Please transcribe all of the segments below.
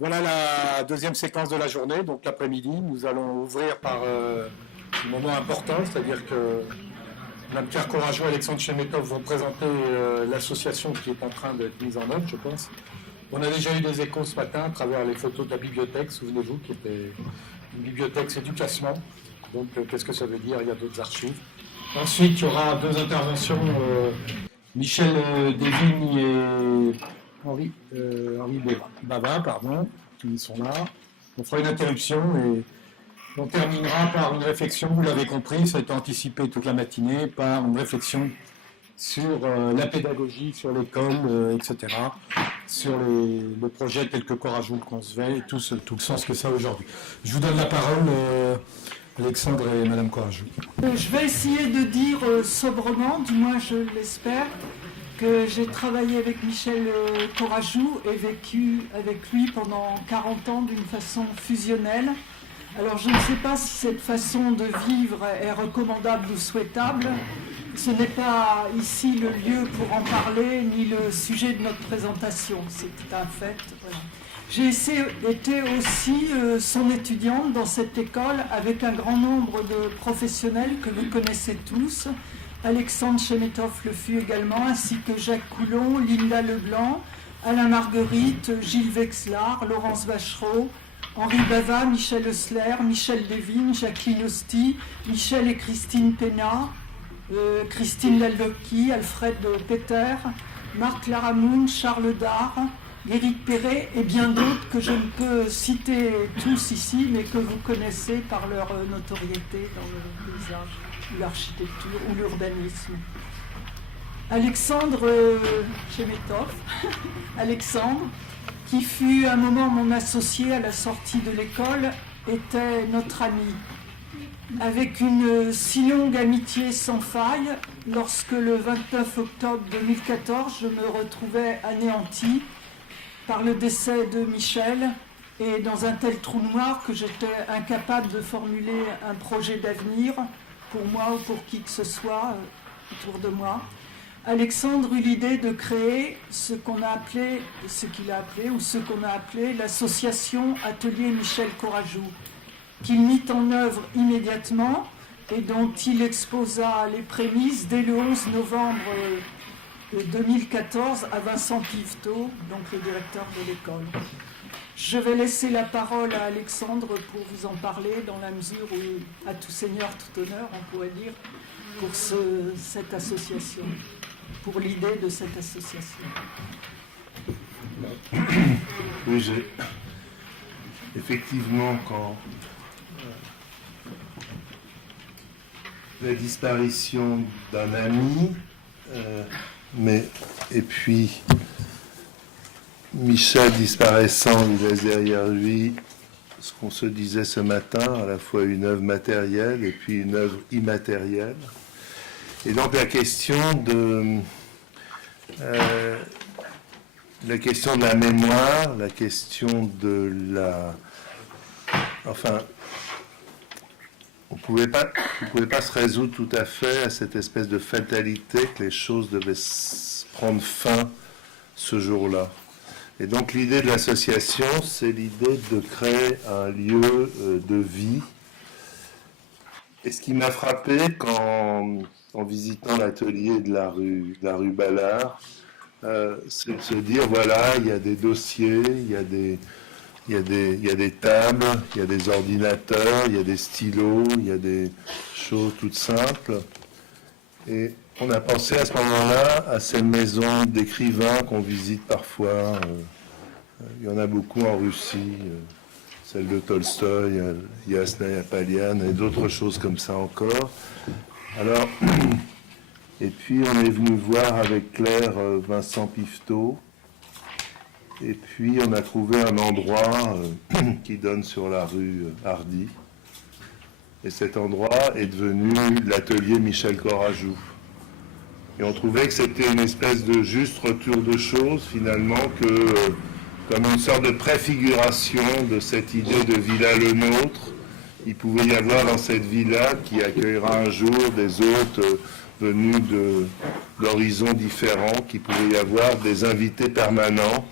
Voilà la deuxième séquence de la journée, donc l'après-midi. Nous allons ouvrir par un moment important, c'est-à-dire que Mme Pierre Courajou et Alexandre Chemetov vont présenter l'association qui est en train d'être mise en œuvre, je pense. On a déjà eu des échos ce matin à travers les photos de la bibliothèque, souvenez-vous, qui était une bibliothèque, c'est du classement. Donc qu'est-ce que ça veut dire? Il y a d'autres archives. Ensuite, il y aura deux interventions, Michel Desvignes et Henri Bava, pardon, qui sont là. On fera une interruption et on terminera par une réflexion, vous l'avez compris, ça a été anticipé toute la matinée, par une réflexion sur la pédagogie, sur l'école, etc., sur les projets tels que Courajou, le Concevait, et tout le sens que ça a aujourd'hui. Je vous donne la parole, Alexandre et Madame Courajou. Je vais essayer de dire sobrement, du moins je l'espère, que j'ai travaillé avec Michel Courajou et vécu avec lui pendant 40 ans d'une façon fusionnelle. Alors je ne sais pas si cette façon de vivre est recommandable ou souhaitable. Ce n'est pas ici le lieu pour en parler, ni le sujet de notre présentation. C'est un fait. Voilà. J'ai été aussi son étudiante dans cette école avec un grand nombre de professionnels que vous connaissez tous. Alexandre Chemetov le fut également, ainsi que Jacques Coulon, Linda Leblanc, Alain Marguerite, Gilles Vexlar, Laurence Vachereau, Henri Bava, Michel Eusler, Michel Desvignes, Jacqueline Hosty, Michel et Christine Pénat, Christine Lalocchi, Alfred Peter, Marc Laramoun, Charles Dard, Éric Perret et bien d'autres que je ne peux citer tous ici, mais que vous connaissez par leur notoriété dans le paysage, l'architecture ou l'urbanisme. Alexandre Chemetov, Alexandre, qui fut un moment mon associé à la sortie de l'école, était notre ami. Avec une si longue amitié sans faille, lorsque le 29 octobre 2014, je me retrouvais anéanti par le décès de Michel et dans un tel trou noir que j'étais incapable de formuler un projet d'avenir pour moi ou pour qui que ce soit autour de moi. Alexandre eut l'idée de créer ce qu'il a appelé l'association Atelier Michel Courajou, qu'il mit en œuvre immédiatement et dont il exposa les prémices dès le 11 novembre 2014 à Vincent Piveteau, donc le directeur de l'école. Je vais laisser la parole à Alexandre pour vous en parler, dans la mesure où, à tout seigneur, tout honneur, on pourrait dire, pour cette association, pour l'idée de cette association. Oui, effectivement, quand la disparition d'un ami, et puis Michel disparaissant, il laisse derrière lui ce qu'on se disait ce matin, à la fois une œuvre matérielle et puis une œuvre immatérielle. Et donc la question de la mémoire, la question de la... Enfin, on ne pouvait pas se résoudre tout à fait à cette espèce de fatalité que les choses devaient prendre fin ce jour-là. Et donc l'idée de l'association, c'est l'idée de créer un lieu de vie. Et ce qui m'a frappé en visitant l'atelier de la rue Ballard, c'est de se dire, voilà, il y a des dossiers, il y a des tables, il y a des ordinateurs, il y a des stylos, il y a des choses toutes simples. Et on a pensé à ce moment-là à ces maisons d'écrivains qu'on visite parfois. Il y en a beaucoup en Russie, celle de Tolstoï, Yasna Apalian et d'autres choses comme ça encore. Alors, et puis on est venu voir avec Claire Vincent Piveteau. Et puis on a trouvé un endroit qui donne sur la rue Hardy. Et cet endroit est devenu l'atelier Michel Courajou. Et on trouvait que c'était une espèce de juste retour de choses, finalement, comme une sorte de préfiguration de cette idée de Villa Le Nôtre. Il pouvait y avoir dans cette villa, qui accueillera un jour des hôtes venus d'horizons différents, qu'il pouvait y avoir des invités permanents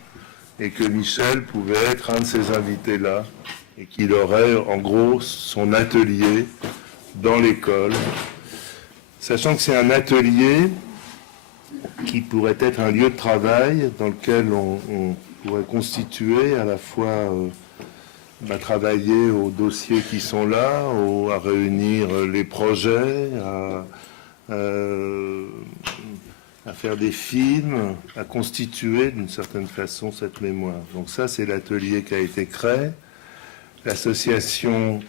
et que Michel pouvait être un de ces invités-là, et qu'il aurait en gros son atelier dans l'école, sachant que c'est un atelier qui pourrait être un lieu de travail dans lequel on pourrait constituer à la fois travailler aux dossiers qui sont là, à réunir les projets, à faire des films, à constituer d'une certaine façon cette mémoire. Donc ça, c'est l'atelier qui a été créé. L'association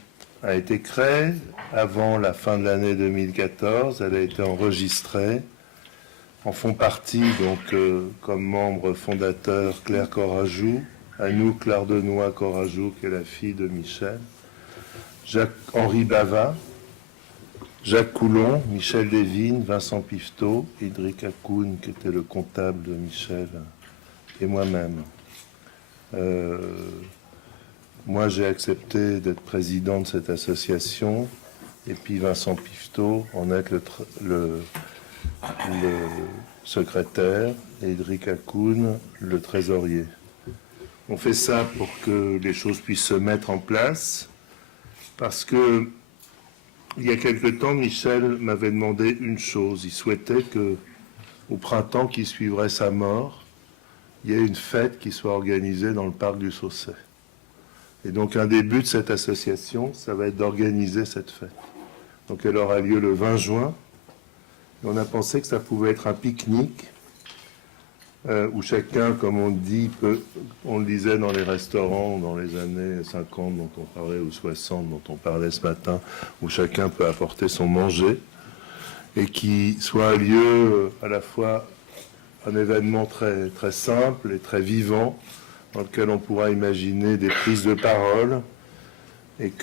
a été créée avant la fin de l'année 2014. Elle a été enregistrée. En font partie, donc, comme membre fondateur, Claire Corajou, Anouk Lardenois-Corajou, qui est la fille de Michel, Jacques-Henri Bava, Jacques Coulon, Michel Desvignes, Vincent Pifteau, Idric Hakoun, qui était le comptable de Michel, et moi-même. Moi, j'ai accepté d'être président de cette association, et puis Vincent Pifteau en être le secrétaire, et Idric Hakoun, le trésorier. On fait ça pour que les choses puissent se mettre en place, parce que il y a quelque temps, Michel m'avait demandé une chose. Il souhaitait que, au printemps qui suivrait sa mort, il y ait une fête qui soit organisée dans le parc du Saussay. Et donc, un des buts de cette association, ça va être d'organiser cette fête. Donc, elle aura lieu le 20 juin. Et on a pensé que ça pouvait être un pique-nique où chacun, comme on dit, on le disait dans les restaurants dans les années 50 dont on parlait, ou 60 dont on parlait ce matin, où chacun peut apporter son manger, et qui soit un lieu à la fois un événement très, très simple et très vivant, dans lequel on pourra imaginer des prises de parole, et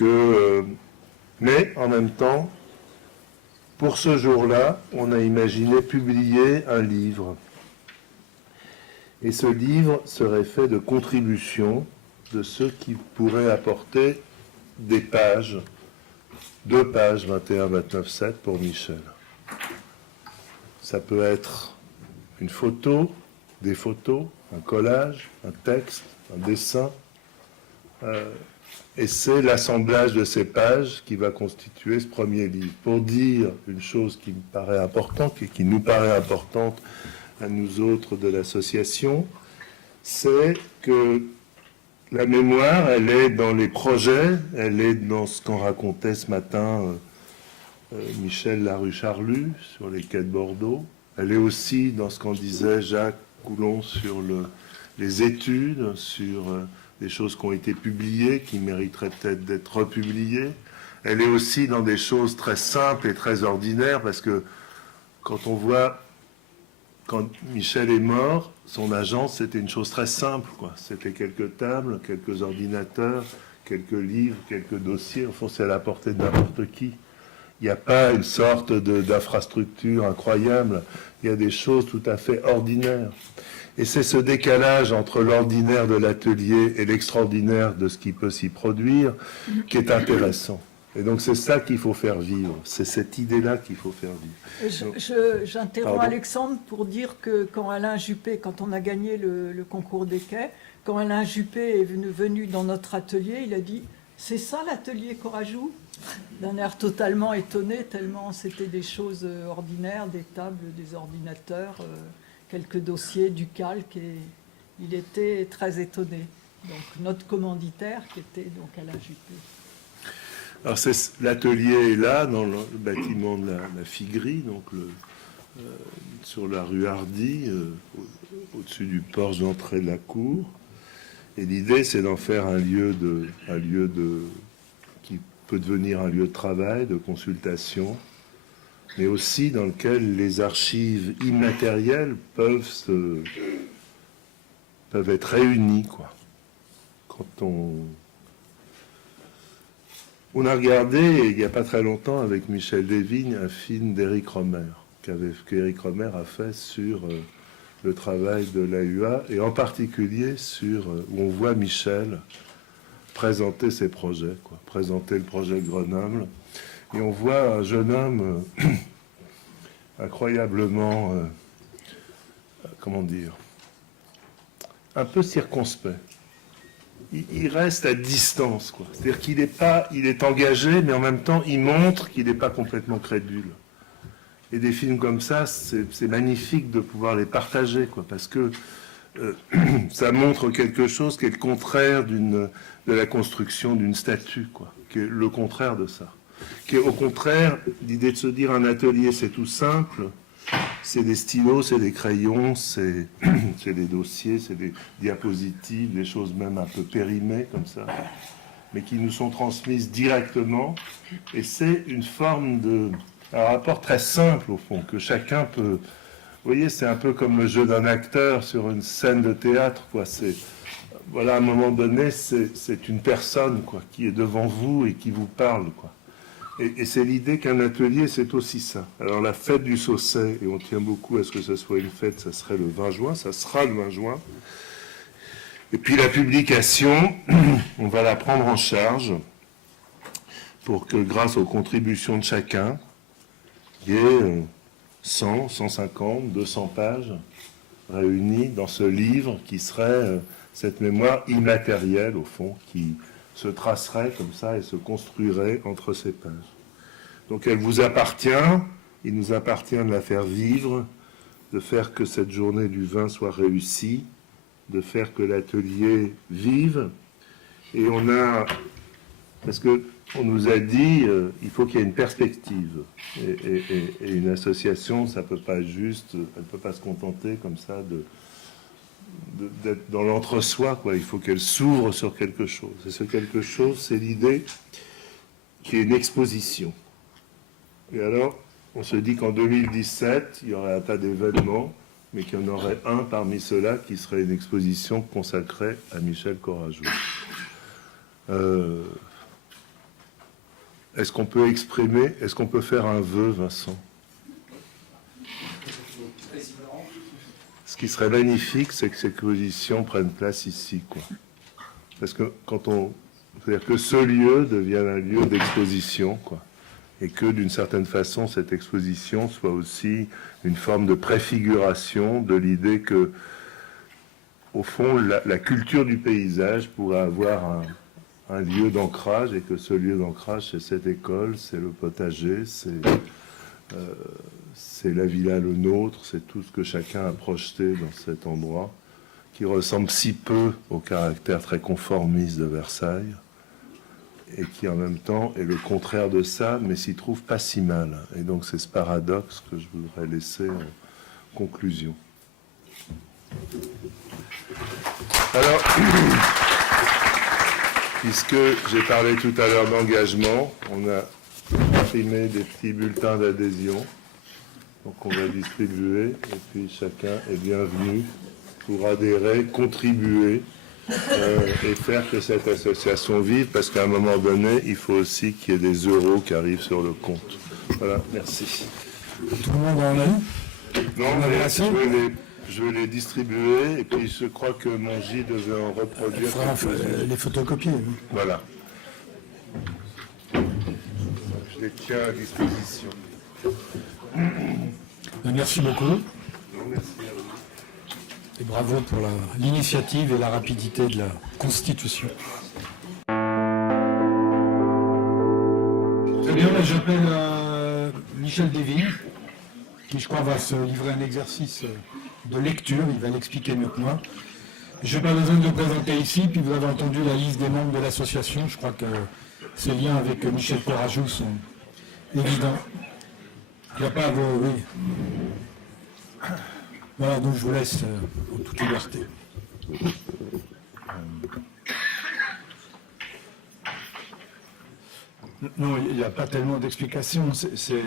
mais en même temps, pour ce jour-là, on a imaginé publier un livre. Et ce livre serait fait de contributions de ceux qui pourraient apporter des pages, 2 pages, 21, 29, 7 pour Michel. Ça peut être une photo, des photos, un collage, un texte, un dessin. Et c'est l'assemblage de ces pages qui va constituer ce premier livre. Pour dire une chose qui me paraît importante et qui nous paraît importante à nous autres de l'association, c'est que la mémoire, elle est dans les projets, elle est dans ce qu'on racontait ce matin Michel Laruche-Arlu sur les quais de Bordeaux, elle est aussi dans ce qu'en disait Jacques Coulon sur les études, sur des choses qui ont été publiées, qui mériteraient peut-être d'être republiées. Elle est aussi dans des choses très simples et très ordinaires, parce que quand on voit, quand Michel est mort, son agence, c'était une chose très simple, quoi. C'était quelques tables, quelques ordinateurs, quelques livres, quelques dossiers. Au fond, c'est à la portée de n'importe qui. Il n'y a pas une sorte d'infrastructure incroyable. Il y a des choses tout à fait ordinaires. Et c'est ce décalage entre l'ordinaire de l'atelier et l'extraordinaire de ce qui peut s'y produire qui est intéressant. Et donc c'est ça qu'il faut faire vivre, c'est cette idée-là qu'il faut faire vivre. J'interromps Alexandre pour dire que quand Alain Juppé, quand on a gagné le concours des quais, quand Alain Juppé est venu dans notre atelier, il a dit « C'est ça l'atelier Corajou ?» d'un air totalement étonné, tellement c'était des choses ordinaires, des tables, des ordinateurs, quelques dossiers, du calque, et il était très étonné. Donc notre commanditaire qui était donc Alain Juppé. Alors l'atelier est là, dans le bâtiment de la Figuerie, donc sur la rue Hardy, au-dessus du porche d'entrée de la cour. Et l'idée, c'est d'en faire un lieu qui peut devenir un lieu de travail, de consultation, mais aussi dans lequel les archives immatérielles peuvent être réunies, quoi. Quand on a regardé, il n'y a pas très longtemps, avec Michel Desvignes, un film d'Éric Romer, qu'Éric Romer a fait sur le travail de l'AUA, et en particulier où on voit Michel présenter ses projets, quoi, présenter le projet Grenoble. Et on voit un jeune homme incroyablement, comment dire, un peu circonspect. Il reste à distance, quoi. C'est-à-dire qu'il n'est pas, il est engagé, mais en même temps, il montre qu'il n'est pas complètement crédule. Et des films comme ça, c'est magnifique de pouvoir les partager, quoi, parce que ça montre quelque chose qui est le contraire de la construction d'une statue, quoi, qui est le contraire de ça. Qui est au contraire l'idée de se dire un atelier, c'est tout simple. C'est des stylos, c'est des crayons, c'est des dossiers, c'est des diapositives, des choses même un peu périmées comme ça, mais qui nous sont transmises directement. Et c'est une forme un rapport très simple au fond, que chacun peut... Vous voyez, c'est un peu comme le jeu d'un acteur sur une scène de théâtre, quoi. Voilà, à un moment donné, c'est une personne, quoi, qui est devant vous et qui vous parle, quoi. Et c'est l'idée qu'un atelier, c'est aussi ça. Alors la fête du Saussay, et on tient beaucoup à ce que ce soit une fête, ça serait le 20 juin, ça sera le 20 juin. Et puis la publication, on va la prendre en charge pour que grâce aux contributions de chacun, il y ait 100, 150, 200 pages réunies dans ce livre qui serait cette mémoire immatérielle, au fond, qui se tracerait comme ça et se construirait entre ces pages. Donc elle vous appartient, il nous appartient de la faire vivre, de faire que cette journée du 20 soit réussie, de faire que l'atelier vive. Et on a, parce que on nous a dit, il faut qu'il y ait une perspective. Et une association, ça peut pas juste, elle peut pas se contenter comme ça d'être dans l'entre-soi, quoi. Il faut qu'elle s'ouvre sur quelque chose. Et ce quelque chose, c'est l'idée qu'il y ait une exposition. Et alors, on se dit qu'en 2017, il y aurait un tas d'événements, mais qu'il y en aurait un parmi ceux-là qui serait une exposition consacrée à Michel Courajou. Est-ce qu'on peut exprimer, est-ce qu'on peut faire un vœu, Vincent ? Ce qui serait magnifique, c'est que ces expositions prennent place ici, quoi. Parce que c'est-à-dire que ce lieu devienne un lieu d'exposition, quoi. Et que d'une certaine façon, cette exposition soit aussi une forme de préfiguration de l'idée que, au fond, la culture du paysage pourrait avoir un lieu d'ancrage, et que ce lieu d'ancrage, c'est cette école, c'est le potager, c'est la villa Le Nôtre, c'est tout ce que chacun a projeté dans cet endroit, qui ressemble si peu au caractère très conformiste de Versailles, et qui en même temps est le contraire de ça, mais s'y trouve pas si mal. Et donc c'est ce paradoxe que je voudrais laisser en conclusion. Alors, puisque j'ai parlé tout à l'heure d'engagement, on a imprimé des petits bulletins d'adhésion. Donc on va distribuer, et puis chacun est bienvenu pour adhérer, contribuer et faire que cette association vive, parce qu'à un moment donné, il faut aussi qu'il y ait des euros qui arrivent sur le compte. Voilà, merci. Tout le monde en a eu ? Non, mais je vais les distribuer, et puis je crois que mon J devait en reproduire. Les photocopier. Oui. Voilà. Je les tiens à disposition. Merci beaucoup. Non, merci à vous. Et bravo pour l'initiative et la rapidité de la constitution. Très bien, j'appelle Michel Desvignes, qui je crois va se livrer un exercice de lecture, il va l'expliquer mieux que moi. Je n'ai pas besoin de le présenter ici, puis vous avez entendu la liste des membres de l'association, je crois que ces liens avec Michel Courajou sont évidents. Il n'y a pas à vous... Oui. Voilà, donc je vous laisse en toute liberté. Non, il n'y a pas tellement d'explications. Merci.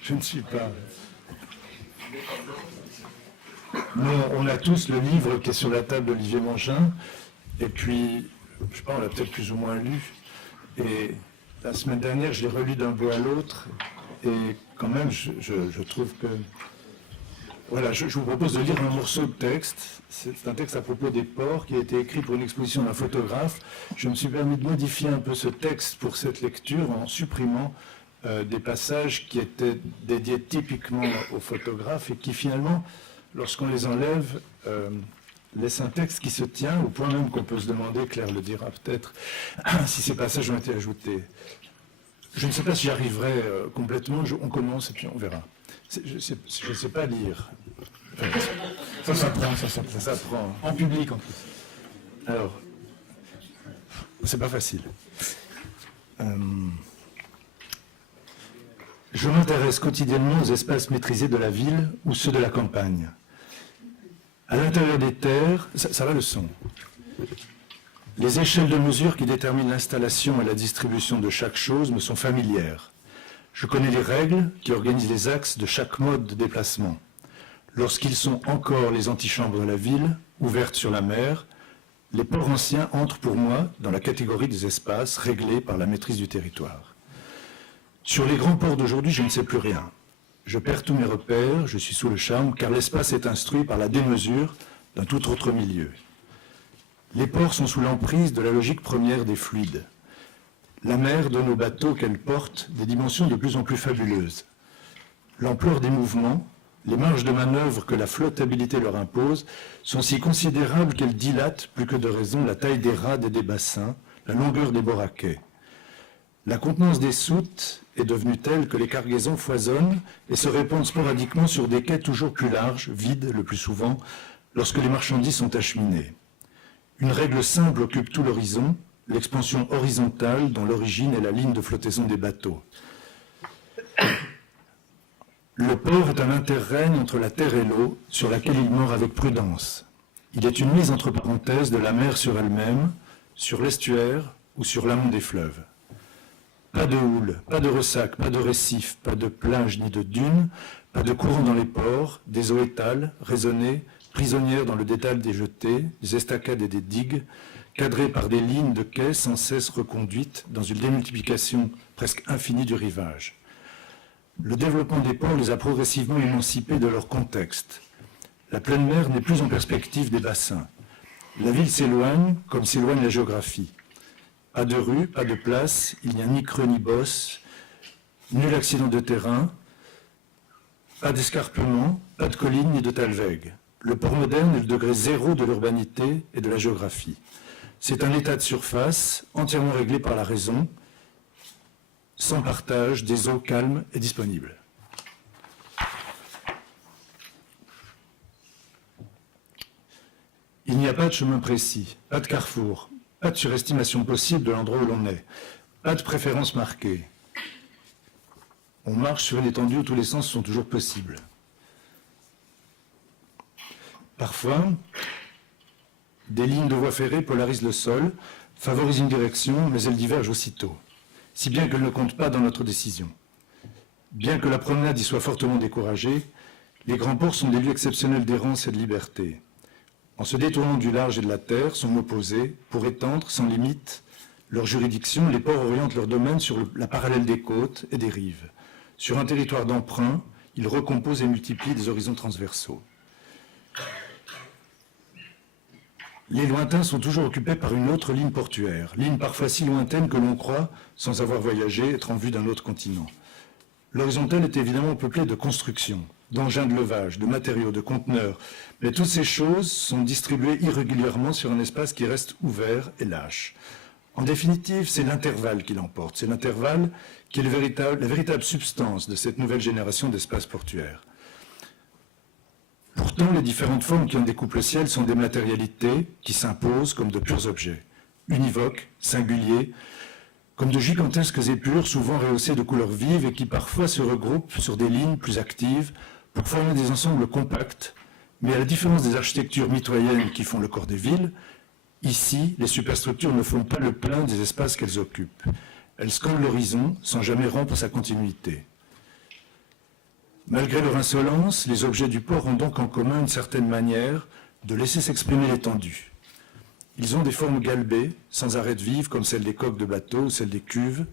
Je ne suis pas... Nous, on a tous le livre qui est sur la table d'Olivier Mangin, et puis, je sais pas, on l'a peut-être plus ou moins lu, et la semaine dernière, je l'ai relu d'un bout à l'autre, et quand même, je trouve que... Voilà, je vous propose de lire un morceau de texte. C'est un texte à propos des porcs qui a été écrit pour une exposition d'un photographe. Je me suis permis de modifier un peu ce texte pour cette lecture en supprimant des passages qui étaient dédiés typiquement aux photographes et qui finalement lorsqu'on les enlève, laisse un texte qui se tient, au point même qu'on peut se demander, Claire le dira peut-être, si ces passages ont été ajoutés. Je ne sais pas si j'y arriverai complètement, on commence et puis on verra. Je ne sais pas lire. Ça s'apprend. En public en plus. Alors, c'est pas facile. Je m'intéresse quotidiennement aux espaces maîtrisés de la ville ou ceux de la campagne. À l'intérieur des terres, ça va le son. Les échelles de mesure qui déterminent l'installation et la distribution de chaque chose me sont familières. Je connais les règles qui organisent les axes de chaque mode de déplacement. Lorsqu'ils sont encore les antichambres de la ville, ouvertes sur la mer, les ports anciens entrent pour moi dans la catégorie des espaces réglés par la maîtrise du territoire. Sur les grands ports d'aujourd'hui, je ne sais plus rien. Je perds tous mes repères, je suis sous le charme, car l'espace est instruit par la démesure d'un tout autre milieu. Les ports sont sous l'emprise de la logique première des fluides. La mer donne aux bateaux qu'elle porte des dimensions de plus en plus fabuleuses. L'ampleur des mouvements, les marges de manœuvre que la flottabilité leur impose sont si considérables qu'elles dilatent, plus que de raison, la taille des rades et des bassins, la longueur des boraquets. La contenance des soutes est devenue telle que les cargaisons foisonnent et se répandent sporadiquement sur des quais toujours plus larges, vides le plus souvent, lorsque les marchandises sont acheminées. Une règle simple occupe tout l'horizon, l'expansion horizontale dont l'origine est la ligne de flottaison des bateaux. Le port est un interrègne entre la terre et l'eau, sur laquelle il mord avec prudence. Il est une mise entre parenthèses de la mer sur elle-même, sur l'estuaire ou sur l'amont des fleuves. Pas de houle, pas de ressac, pas de récif, pas de plage ni de dunes, pas de courant dans les ports, des eaux étales, raisonnées, prisonnières dans le dédale des jetées, des estacades et des digues, cadrées par des lignes de quais sans cesse reconduites dans une démultiplication presque infinie du rivage. Le développement des ports les a progressivement émancipés de leur contexte. La pleine mer n'est plus en perspective des bassins. La ville s'éloigne comme s'éloigne la géographie. Pas de rue, pas de place, il n'y a ni creux ni bosse, nul accident de terrain, pas d'escarpement, pas de collines ni de talweg. Le port moderne est le degré zéro de l'urbanité et de la géographie. C'est un état de surface entièrement réglé par la raison, sans partage, des eaux calmes et disponibles. Il n'y a pas de chemin précis, pas de carrefour, pas de surestimation possible de l'endroit où l'on est, pas de préférence marquée. On marche sur une étendue où tous les sens sont toujours possibles. Parfois, des lignes de voies ferrées polarisent le sol, favorisent une direction, mais elles divergent aussitôt, si bien qu'elles ne comptent pas dans notre décision. Bien que la promenade y soit fortement découragée, les grands ports sont des lieux exceptionnels d'errance et de liberté. En se détournant du large et de la terre, sont opposés, pour étendre, sans limite, leur juridiction, les ports orientent leur domaine sur la parallèle des côtes et des rives. Sur un territoire d'emprunt, ils recomposent et multiplient des horizons transversaux. Les lointains sont toujours occupés par une autre ligne portuaire, ligne parfois si lointaine que l'on croit, sans avoir voyagé, être en vue d'un autre continent. L'horizontale est évidemment peuplée de constructions, d'engins de levage, de matériaux, de conteneurs, mais toutes ces choses sont distribuées irrégulièrement sur un espace qui reste ouvert et lâche. En définitive, c'est l'intervalle qui l'emporte, c'est l'intervalle qui est la véritable substance de cette nouvelle génération d'espaces portuaires. Pourtant, les différentes formes qui en découpent le ciel sont des matérialités qui s'imposent comme de purs objets, univoques, singuliers, comme de gigantesques épures souvent rehaussées de couleurs vives et qui parfois se regroupent sur des lignes plus actives pour former des ensembles compacts, mais à la différence des architectures mitoyennes qui font le corps des villes, ici, les superstructures ne font pas le plein des espaces qu'elles occupent. Elles scandent l'horizon sans jamais rompre sa continuité. Malgré leur insolence, les objets du port ont donc en commun une certaine manière de laisser s'exprimer l'étendue. Ils ont des formes galbées, sans arrêt de vivre, comme celles des coques de bateaux ou celles des cuves,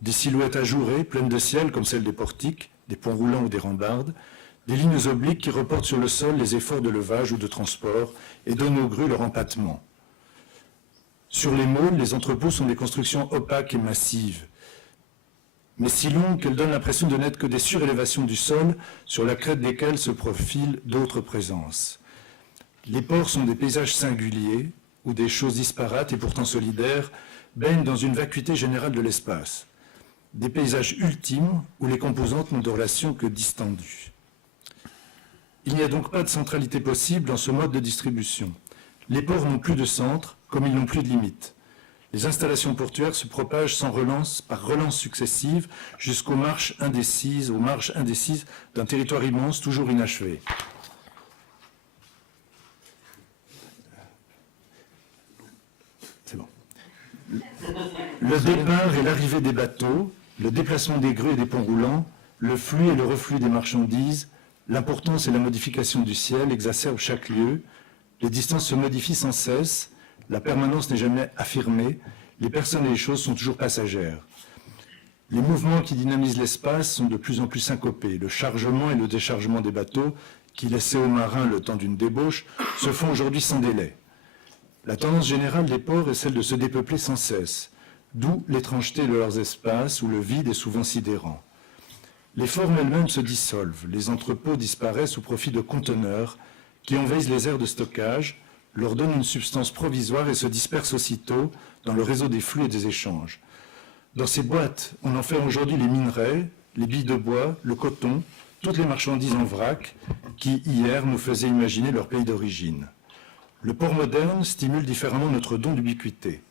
des silhouettes ajourées, pleines de ciel, comme celles des portiques, des ponts roulants ou des rambardes, des lignes obliques qui reportent sur le sol les efforts de levage ou de transport et donnent aux grues leur empattement. Sur les môles, les entrepôts sont des constructions opaques et massives. mais si longues qu'elles donnent l'impression de n'être que des surélévations du sol sur la crête desquelles se profilent d'autres présences. Les ports sont des paysages singuliers, où des choses disparates et pourtant solidaires baignent dans une vacuité générale de l'espace. Des paysages ultimes où les composantes n'ont de relation que distendues. Il n'y a donc pas de centralité possible dans ce mode de distribution. Les ports n'ont plus de centre, comme ils n'ont plus de limites. Les installations portuaires se propagent sans relance, par relances successives, aux marges indécises d'un territoire immense, toujours inachevé. C'est bon. Le départ et l'arrivée des bateaux, le déplacement des grues et des ponts roulants, le flux et le reflux des marchandises, l'importance et la modification du ciel exacerbent chaque lieu, les distances se modifient sans cesse, la permanence n'est jamais affirmée, les personnes et les choses sont toujours passagères. Les mouvements qui dynamisent l'espace sont de plus en plus syncopés. Le chargement et le déchargement des bateaux, qui laissaient aux marins le temps d'une débauche, se font aujourd'hui sans délai. La tendance générale des ports est celle de se dépeupler sans cesse, d'où l'étrangeté de leurs espaces où le vide est souvent sidérant. Les formes elles-mêmes se dissolvent, les entrepôts disparaissent au profit de conteneurs qui envahissent les aires de stockage, leur donnent une substance provisoire et se dispersent aussitôt dans le réseau des flux et des échanges. Dans ces boîtes, on enferme aujourd'hui les minerais, les billes de bois, le coton, toutes les marchandises en vrac qui, hier, nous faisaient imaginer leur pays d'origine. Le port moderne stimule différemment notre don d'ubiquité.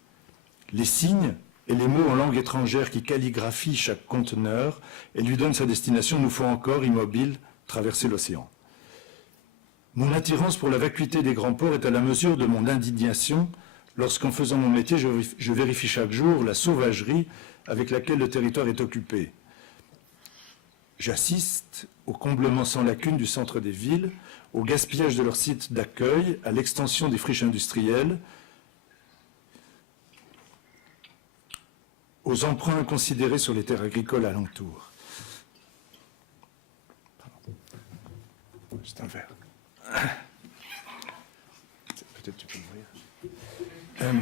Les signes et les mots en langue étrangère qui calligraphient chaque conteneur et lui donnent sa destination nous font encore, immobiles, traverser l'océan. Mon attirance pour la vacuité des grands ports est à la mesure de mon indignation lorsqu'en faisant mon métier, je vérifie chaque jour la sauvagerie avec laquelle le territoire est occupé. J'assiste au comblement sans lacune du centre des villes, au gaspillage de leurs sites d'accueil, à l'extension des friches industrielles, aux emprunts inconsidérés sur les terres agricoles alentour. C'est un verre. Peut-être tu peux m'ouvrir.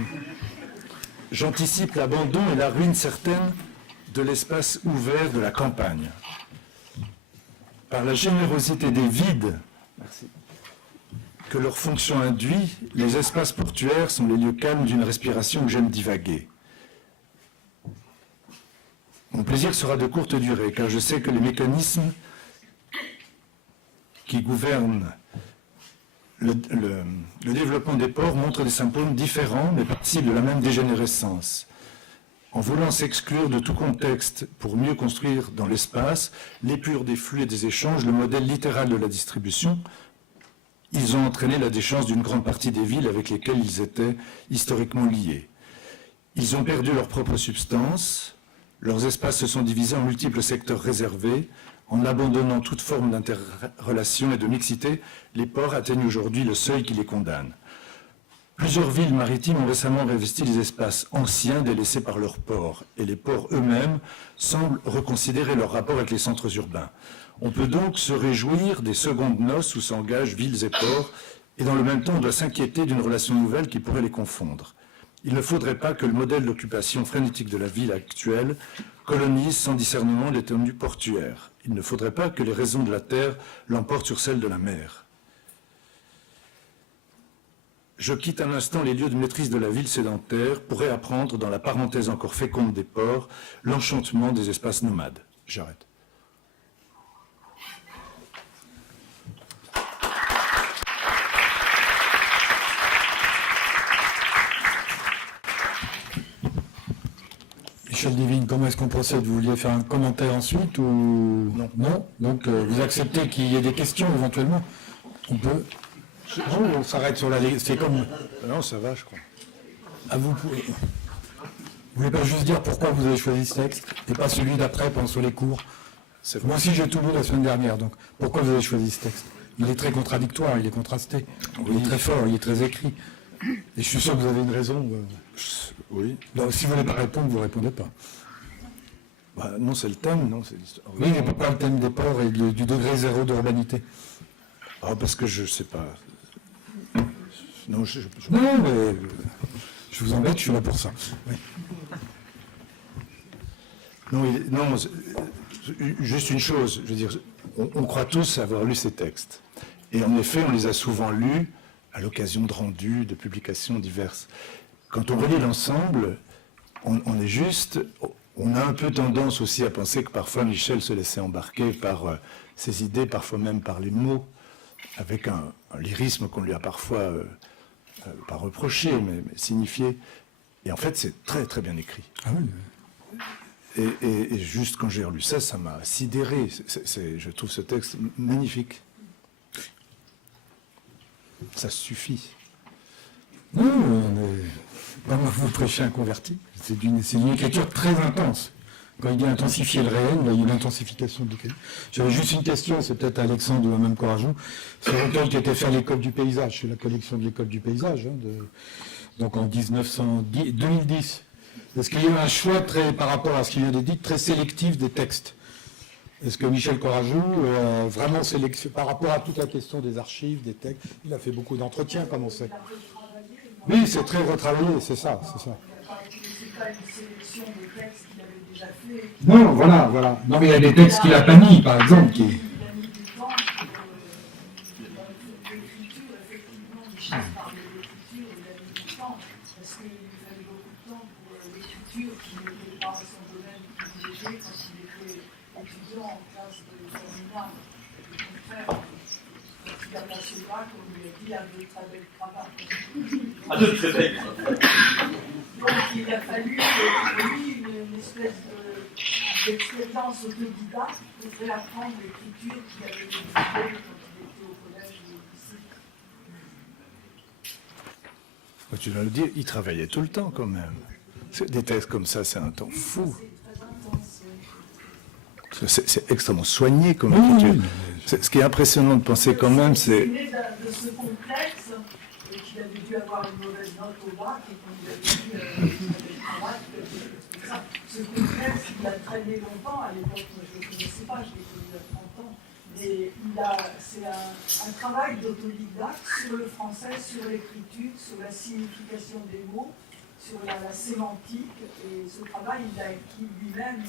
J'anticipe l'abandon et la ruine certaine de l'espace ouvert de la campagne. Par la générosité des vides que leur fonction induit, les espaces portuaires sont les lieux calmes d'une respiration où j'aime divaguer. Mon plaisir sera de courte durée, car je sais que les mécanismes qui gouvernent le développement des ports montrent des symptômes différents, mais participent de la même dégénérescence. En voulant s'exclure de tout contexte pour mieux construire dans l'espace l'épure des flux et des échanges, le modèle littéral de la distribution, ils ont entraîné la déchéance d'une grande partie des villes avec lesquelles ils étaient historiquement liés. Ils ont perdu leur propre substance, leurs espaces se sont divisés en multiples secteurs réservés. En abandonnant toute forme d'interrelation et de mixité, les ports atteignent aujourd'hui le seuil qui les condamne. Plusieurs villes maritimes ont récemment réinvesti les espaces anciens délaissés par leurs ports, et les ports eux-mêmes semblent reconsidérer leur rapport avec les centres urbains. On peut donc se réjouir des secondes noces où s'engagent villes et ports, et dans le même temps on doit s'inquiéter d'une relation nouvelle qui pourrait les confondre. Il ne faudrait pas que le modèle d'occupation frénétique de la ville actuelle colonise sans discernement l'étendue portuaire. Il ne faudrait pas que les raisons de la terre l'emportent sur celles de la mer. Je quitte un instant les lieux de maîtrise de la ville sédentaire pour réapprendre, dans la parenthèse encore féconde des ports, l'enchantement des espaces nomades. J'arrête. Michel Divine, comment est-ce qu'on procède? Vous vouliez faire un commentaire ensuite ou non? Non. Donc vous acceptez qu'il y ait des questions éventuellement? On peut. Non, on s'arrête sur la. C'est comme. Non, ça va, je crois. Ah, vous voulez pas juste dire pourquoi vous avez choisi ce texte et pas celui d'après pendant sur les cours? Moi aussi j'ai tout lu la semaine dernière, donc pourquoi vous avez choisi ce texte? Il est très contradictoire, il est contrasté, il est très fort, il est très écrit. Et je suis sûr que vous avez une raison. Oui. Donc, si vous ne voulez pas répondre, vous ne répondez pas. Bah, non, c'est le thème, non, c'est l'histoire. Oui, mais pourquoi le thème des ports et du degré zéro d'urbanité? Ah, parce que je ne sais pas. Non, Non, mais je vous embête, je suis là pour ça. Oui. Non, non, juste une chose, je veux dire, on croit tous avoir lu ces textes. Et en effet, on les a souvent lus à l'occasion de rendus, de publications diverses. Quand on relit l'ensemble, on est juste... On a un peu tendance aussi à penser que parfois Michel se laissait embarquer par ses idées, parfois même par les mots, avec un lyrisme qu'on lui a parfois, pas reproché, mais signifié. Et en fait, c'est très très bien écrit. Ah oui. Et juste quand j'ai relu ça, ça m'a sidéré. Je trouve ce texte magnifique. Ça suffit. Non, pas moi vous prêchez un converti. C'est une écriture très intense. Quand il dit intensifier le réel, il y a une intensification de l'écriture. J'avais juste une question, c'est peut-être Alexandre ou même Courajou. C'est l'auteur qui était fait à l'école du paysage, c'est la collection de l'école du paysage, donc en 2010. Est-ce qu'il y a eu un choix par rapport à ce qu'il vient de dire, très sélectif des textes? Est-ce que Michel Courajou, vraiment sélectionné par rapport à toute la question des archives, des textes, il a fait beaucoup d'entretiens, comme on sait. Oui, c'est très retravaillé, c'est ça. C'est pas une sélection de textes qu'il avait déjà fait. Non, voilà. Non, mais il y a des textes qu'il n'a pas mis, par exemple. Il a mis du temps pour l'écriture, effectivement, Michel parlait d'écriture, il a mis du temps, parce qu'il lui fallait beaucoup de temps pour l'écriture, qui n'était pas son domaine privilégié quand il était étudiant en classe de terminale. Au contraire, quand il a passé le bac, on lui a dit à de très belles cravates. À de très belles. Donc il a fallu lui une espèce d'expérience autodidacte pour réapprendre l'écriture qu'il avait étudiée quand il était au collège et au lycée. Tu dois le dire, il travaillait tout le temps quand même. Des textes comme ça, c'est un temps fou. C'est très intense. C'est extrêmement soigné comme écriture. Ce qui est impressionnant de penser quand même, c'est... Il est né de ce complexe et qu'il avait dû avoir une mauvaise note au bac et qu'on lui a dit ce complexe, il a traîné longtemps. À l'époque, moi, je ne le connaissais pas, je l'ai connu il y a 30 ans. Et c'est un travail d'autodidacte sur le français, sur l'écriture, sur la signification des mots, sur la sémantique. Et ce travail, il l'a acquis lui-même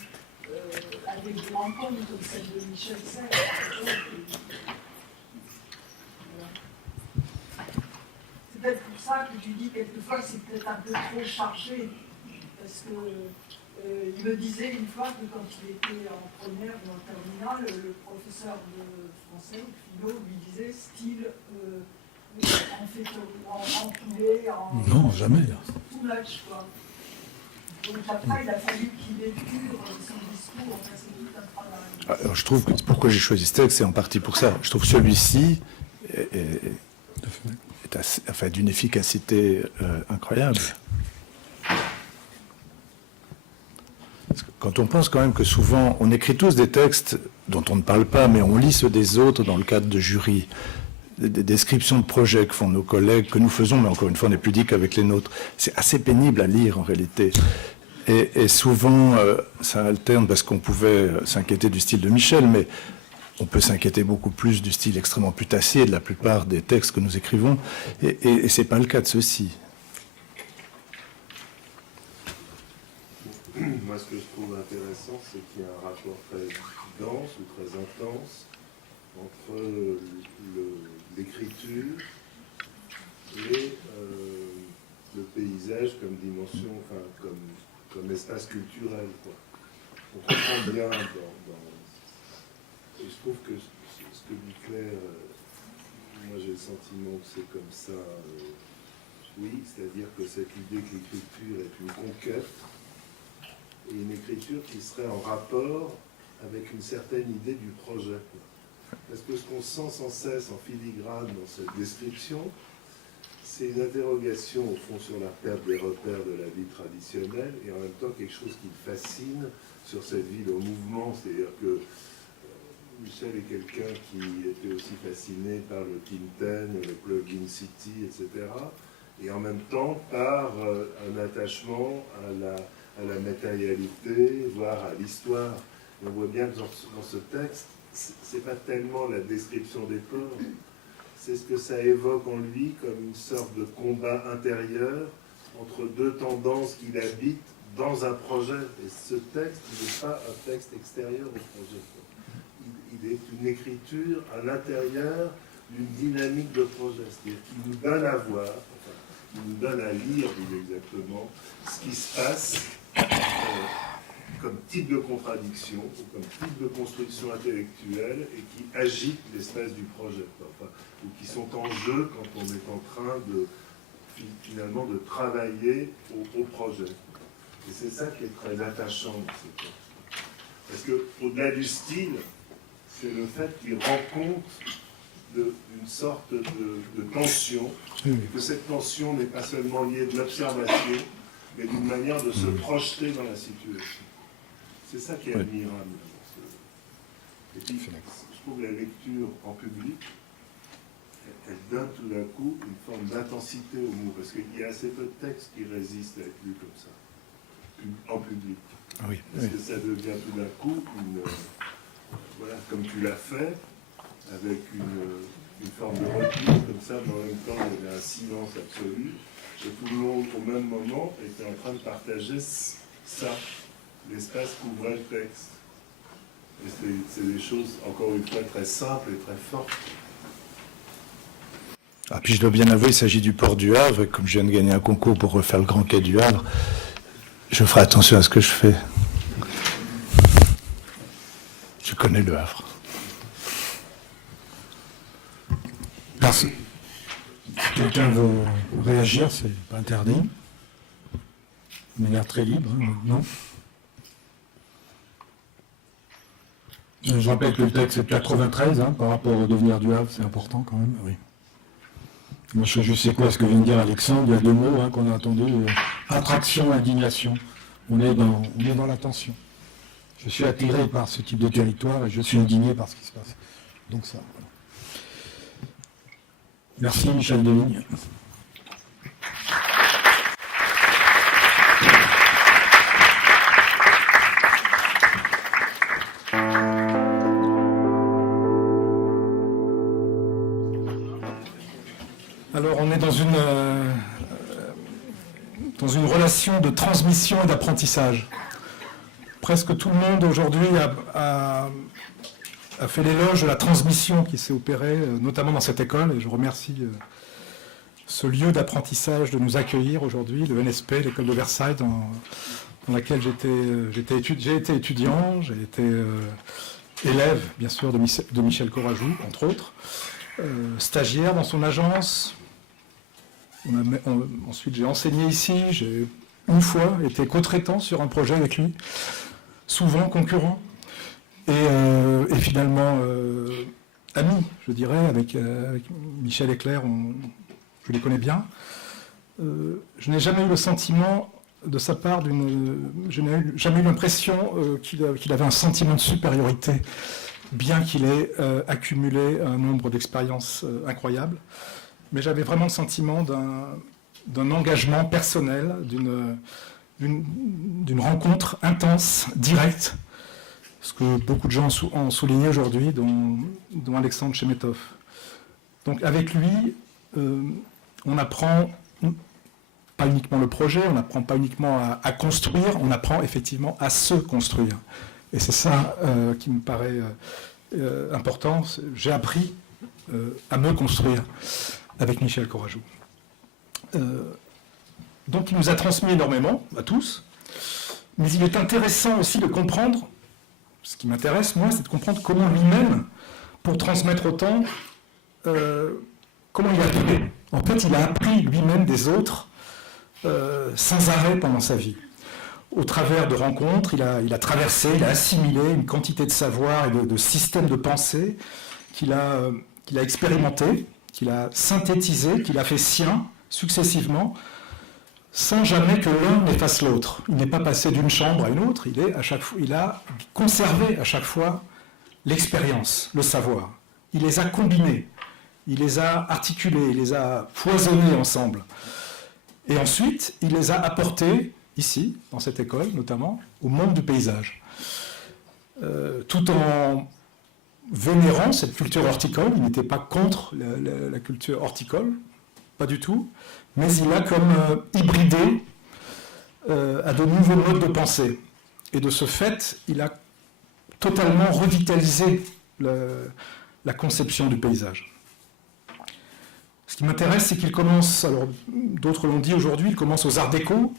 avec des rencontres comme celle de Michel Serres. C'est peut-être pour ça que tu dis quelquefois c'est peut-être un peu trop chargé. Parce que il me disait une fois que quand il était en première ou en terminale, le professeur de français, philo, lui disait style en poulet, en... Non, jamais. Too much, quoi. Donc après, il a fallu qu'il épure son discours, enfin, c'est tout un travail. Alors, je trouve que pourquoi j'ai choisi ce texte, c'est en partie pour ça. Je trouve celui-ci est d'une efficacité incroyable. Quand on pense quand même que souvent, on écrit tous des textes dont on ne parle pas, mais on lit ceux des autres dans le cadre de jury, des descriptions de projets que font nos collègues, que nous faisons, mais encore une fois, on est pudique avec les nôtres. C'est assez pénible à lire en réalité. Et souvent, ça alterne parce qu'on pouvait s'inquiéter du style de Michel, mais on peut s'inquiéter beaucoup plus du style extrêmement putassier de la plupart des textes que nous écrivons, et ce n'est pas le cas de ceux-ci. Moi, ce que je trouve intéressant, c'est qu'il y a un rapport très dense ou très intense entre l'écriture et le paysage comme dimension, enfin, comme espace culturel, quoi. On comprend bien et je trouve que ce que dit Claire, moi j'ai le sentiment que c'est comme ça, oui, c'est-à-dire que cette idée que l'écriture est une conquête, et une écriture qui serait en rapport avec une certaine idée du projet. Parce que ce qu'on sent sans cesse en filigrane dans cette description, c'est une interrogation au fond sur la perte des repères de la vie traditionnelle et en même temps quelque chose qui le fascine sur cette ville au mouvement. C'est-à-dire que Michel est quelqu'un qui était aussi fasciné par le Quinten, le plug-in city, etc. Et en même temps par un attachement à la matérialité, voire à l'histoire. On voit bien que dans ce texte, c'est pas tellement la description des corps, c'est ce que ça évoque en lui comme une sorte de combat intérieur entre deux tendances qu'il habite dans un projet. Et ce texte, il n'est pas un texte extérieur au projet. Il est une écriture à l'intérieur d'une dynamique de projet. C'est-à-dire qu'il nous donne à voir, enfin, il nous donne à lire plus exactement ce qui se passe comme type de contradiction ou comme type de construction intellectuelle et qui agite l'espace du projet, enfin, ou qui sont en jeu quand on est en train de finalement de travailler au projet. Et c'est ça qui est très attachant dans ce texte. Parce qu'au-delà du style, c'est le fait qu'il rend compte d'une sorte de tension, et que cette tension n'est pas seulement liée de l'observation, mais d'une manière de se projeter dans la situation. C'est ça qui est admirable. Et puis, je trouve la lecture en public, elle donne tout d'un coup une forme d'intensité au mot, parce qu'il y a assez peu de textes qui résistent à être lus comme ça, en public. Oui, parce que ça devient tout d'un coup voilà, comme tu l'as fait, avec une forme de recul comme ça, mais en même temps il y avait un silence absolu, et tout le monde au même moment était en train de partager ça. L'espace couvrait le texte. Et c'est des choses, encore une fois, très simples et très fortes. Ah, puis je dois bien avouer, il s'agit du port du Havre, et comme je viens de gagner un concours pour refaire le Grand Quai du Havre, je ferai attention à ce que je fais. Je connais le Havre. Merci. Si quelqu'un veut réagir, c'est pas interdit. De manière très libre, hein, non? Je rappelle que le texte est de 93, hein, par rapport au devenir du Havre, c'est important quand même. Oui. Moi, je sais quoi ce que vient de dire Alexandre, il y a deux mots qu'on a entendus, attraction, indignation. On est dans la tension. Je suis attiré par ce type de territoire et je suis indigné par ce qui se passe. Donc ça, voilà. Merci Michel Deligne. Alors on est dans une relation de transmission et d'apprentissage. Presque tout le monde aujourd'hui a fait l'éloge de la transmission qui s'est opérée, notamment dans cette école, et je remercie ce lieu d'apprentissage de nous accueillir aujourd'hui, le NSP, l'école de Versailles, dans laquelle j'ai été étudiant, j'ai été élève, bien sûr, de Michel Corajou, entre autres, stagiaire dans son agence. Ensuite, j'ai enseigné ici, j'ai une fois été co-traitant sur un projet avec lui, souvent concurrent, et finalement ami, je dirais, avec Michel et Claire, je les connais bien. Je n'ai jamais eu le sentiment de sa part je n'ai jamais eu l'impression qu'il avait un sentiment de supériorité, bien qu'il ait accumulé un nombre d'expériences incroyables. Mais j'avais vraiment le sentiment d'un engagement personnel, d'une rencontre intense, directe, ce que beaucoup de gens ont souligné aujourd'hui, dont Alexandre Chemetov. Donc avec lui, on apprend pas uniquement le projet, on n'apprend pas uniquement à construire, on apprend effectivement à se construire. Et c'est ça qui me paraît important. J'ai appris à me construire avec Michel Corajou. Donc il nous a transmis énormément, à tous, mais il est intéressant aussi de comprendre, ce qui m'intéresse moi, c'est de comprendre comment lui-même, pour transmettre autant, comment il a appris. En fait, il a appris lui-même des autres sans arrêt pendant sa vie. Au travers de rencontres, il a traversé, il a assimilé une quantité de savoir et de systèmes de pensée qu'il a expérimenté, qu'il a synthétisé, qu'il a fait sien successivement, sans jamais que l'un n'efface l'autre. Il n'est pas passé d'une chambre à une autre, il a conservé à chaque fois l'expérience, le savoir. Il les a combinés, il les a articulés, il les a foisonnés ensemble. Et ensuite, il les a apportés, ici, dans cette école notamment, au monde du paysage. Tout en vénérant cette culture horticole, il n'était pas contre la culture horticole, pas du tout, mais il a comme hybridé à de nouveaux modes de pensée. Et de ce fait, il a totalement revitalisé la conception du paysage. Ce qui m'intéresse, c'est qu'il commence, alors d'autres l'ont dit aujourd'hui, il commence aux arts déco.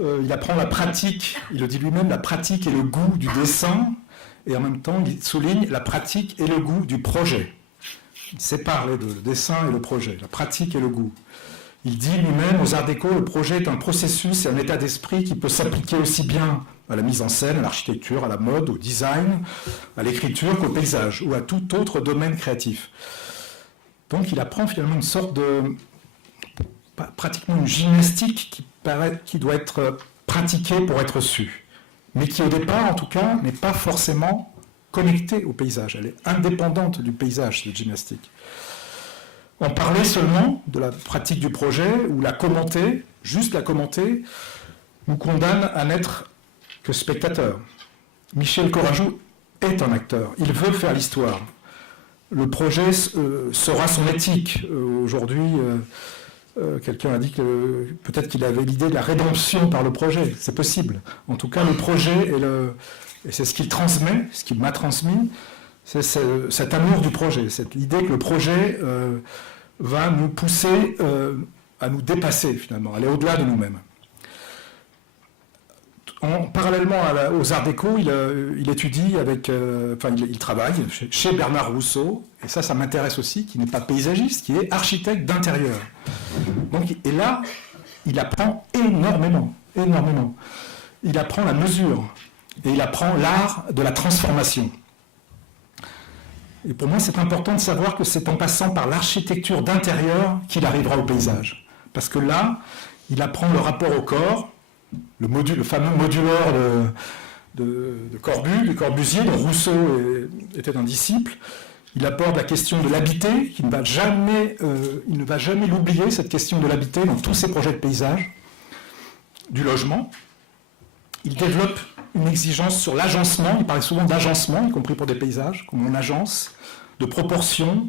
Il apprend la pratique, il le dit lui-même, la pratique et le goût du dessin, et en même temps, il souligne la pratique et le goût du projet. Il sépare les deux, le dessin et le projet, la pratique et le goût. Il dit lui-même, aux arts déco, le projet est un processus et un état d'esprit qui peut s'appliquer aussi bien à la mise en scène, à l'architecture, à la mode, au design, à l'écriture qu'au paysage, ou à tout autre domaine créatif. Donc il apprend finalement une sorte de... pratiquement une gymnastique qui doit être pratiquée pour être su, mais qui au départ, en tout cas, n'est pas forcément connectée au paysage. Elle est indépendante du paysage, cette gymnastique. En parler seulement de la pratique du projet, ou la commenter, juste la commenter, nous condamne à n'être que spectateur. Michel Courajou est un acteur, il veut faire l'histoire. Le projet sera son éthique. Aujourd'hui, quelqu'un a dit que peut-être qu'il avait l'idée de la rédemption par le projet. C'est possible. En tout cas, le projet, et c'est ce qu'il transmet, ce qu'il m'a transmis, c'est cet amour du projet, cette idée que le projet va nous pousser à nous dépasser, finalement, aller au-delà de nous-mêmes. Parallèlement aux arts déco, il étudie il travaille chez Bernard Rousseau, et ça m'intéresse aussi, qui n'est pas paysagiste, qui est architecte d'intérieur. Et là, il apprend énormément. Il apprend la mesure, et il apprend l'art de la transformation. Et pour moi, c'est important de savoir que c'est en passant par l'architecture d'intérieur qu'il arrivera au paysage. Parce que là, il apprend le rapport au corps, le fameux modulaire de Corbusier, dont Rousseau était un disciple. Il aborde la question de l'habité, il ne va jamais l'oublier, cette question de l'habité, dans tous ses projets de paysage, du logement. Il développe une exigence sur l'agencement, il parle souvent d'agencement, y compris pour des paysages, comme on agence, de proportion.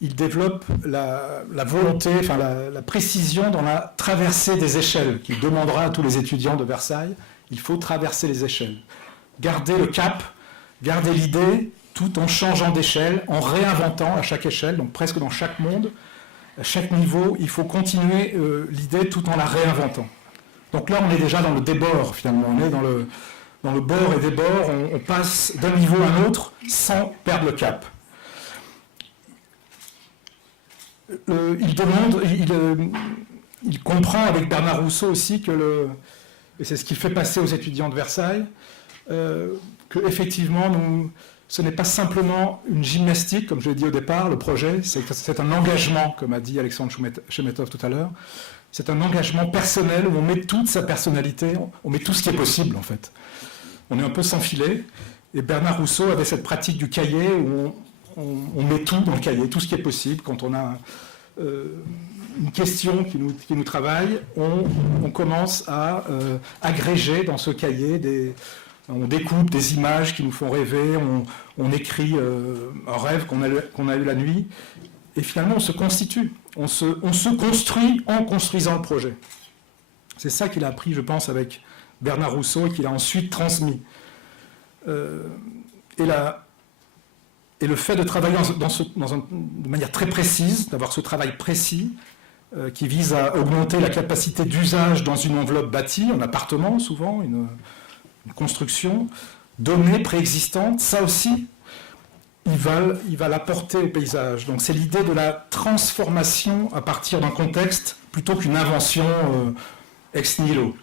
Il développe la volonté, la précision dans la traversée des échelles, qu'il demandera à tous les étudiants de Versailles. Il faut traverser les échelles. Garder le cap, garder l'idée, tout en changeant d'échelle, en réinventant à chaque échelle, donc presque dans chaque monde, à chaque niveau, il faut continuer l'idée tout en la réinventant. Donc là, on est déjà dans le débord, finalement. On est dans le bord et débord, on passe d'un niveau à un autre sans perdre le cap. Il comprend avec Bernard Rousseau aussi et c'est ce qu'il fait passer aux étudiants de Versailles, qu'effectivement, ce n'est pas simplement une gymnastique, comme je l'ai dit au départ, le projet, c'est un engagement, comme a dit Alexandre Chemetov tout à l'heure, c'est un engagement personnel où on met toute sa personnalité, on met tout ce qui est possible en fait. On est un peu sans filet, et Bernard Rousseau avait cette pratique du cahier où on met tout dans le cahier, tout ce qui est possible. Quand on a une question qui nous travaille, on commence à agréger dans ce cahier, on découpe des images qui nous font rêver, on écrit un rêve qu'on a eu la nuit, et finalement on se constitue, on se construit en construisant le projet. C'est ça qu'il a appris, je pense, avec Bernard Rousseau et qu'il a ensuite transmis. Et le fait de travailler de manière très précise, d'avoir ce travail précis qui vise à augmenter la capacité d'usage dans une enveloppe bâtie, un appartement souvent, une construction, donnée, préexistante, ça aussi, il va l'apporter au paysage. Donc c'est l'idée de la transformation à partir d'un contexte plutôt qu'une invention ex nihilo.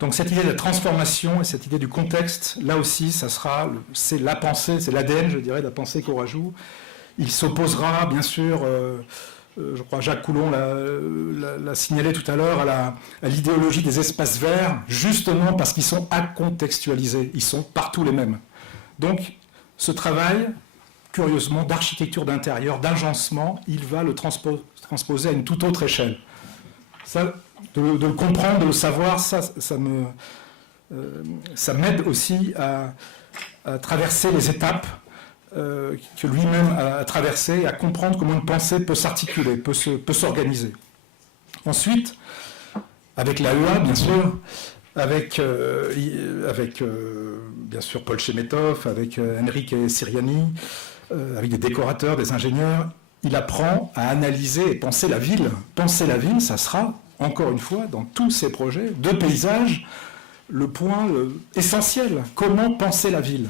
Donc cette idée de la transformation et cette idée du contexte, là aussi, c'est la pensée, c'est l'ADN, je dirais, de la pensée Courajou. Il s'opposera, bien sûr, je crois Jacques Coulon l'a signalé tout à l'heure, à l'idéologie des espaces verts, justement parce qu'ils sont acontextualisés, ils sont partout les mêmes. Donc ce travail, curieusement, d'architecture d'intérieur, d'agencement, il va le transposer à une toute autre échelle. Ça, de le comprendre, de le savoir, ça m'aide aussi à traverser les étapes que lui-même a traversées, à comprendre comment une pensée peut s'articuler, peut s'organiser. Ensuite, avec l'AEA, bien sûr, avec bien sûr Paul Chemetov, avec Enrique Siriani, avec des décorateurs, des ingénieurs. Il apprend à analyser et penser la ville. Penser la ville, ça sera, encore une fois, dans tous ces projets de paysage, le point essentiel. Comment penser la ville ?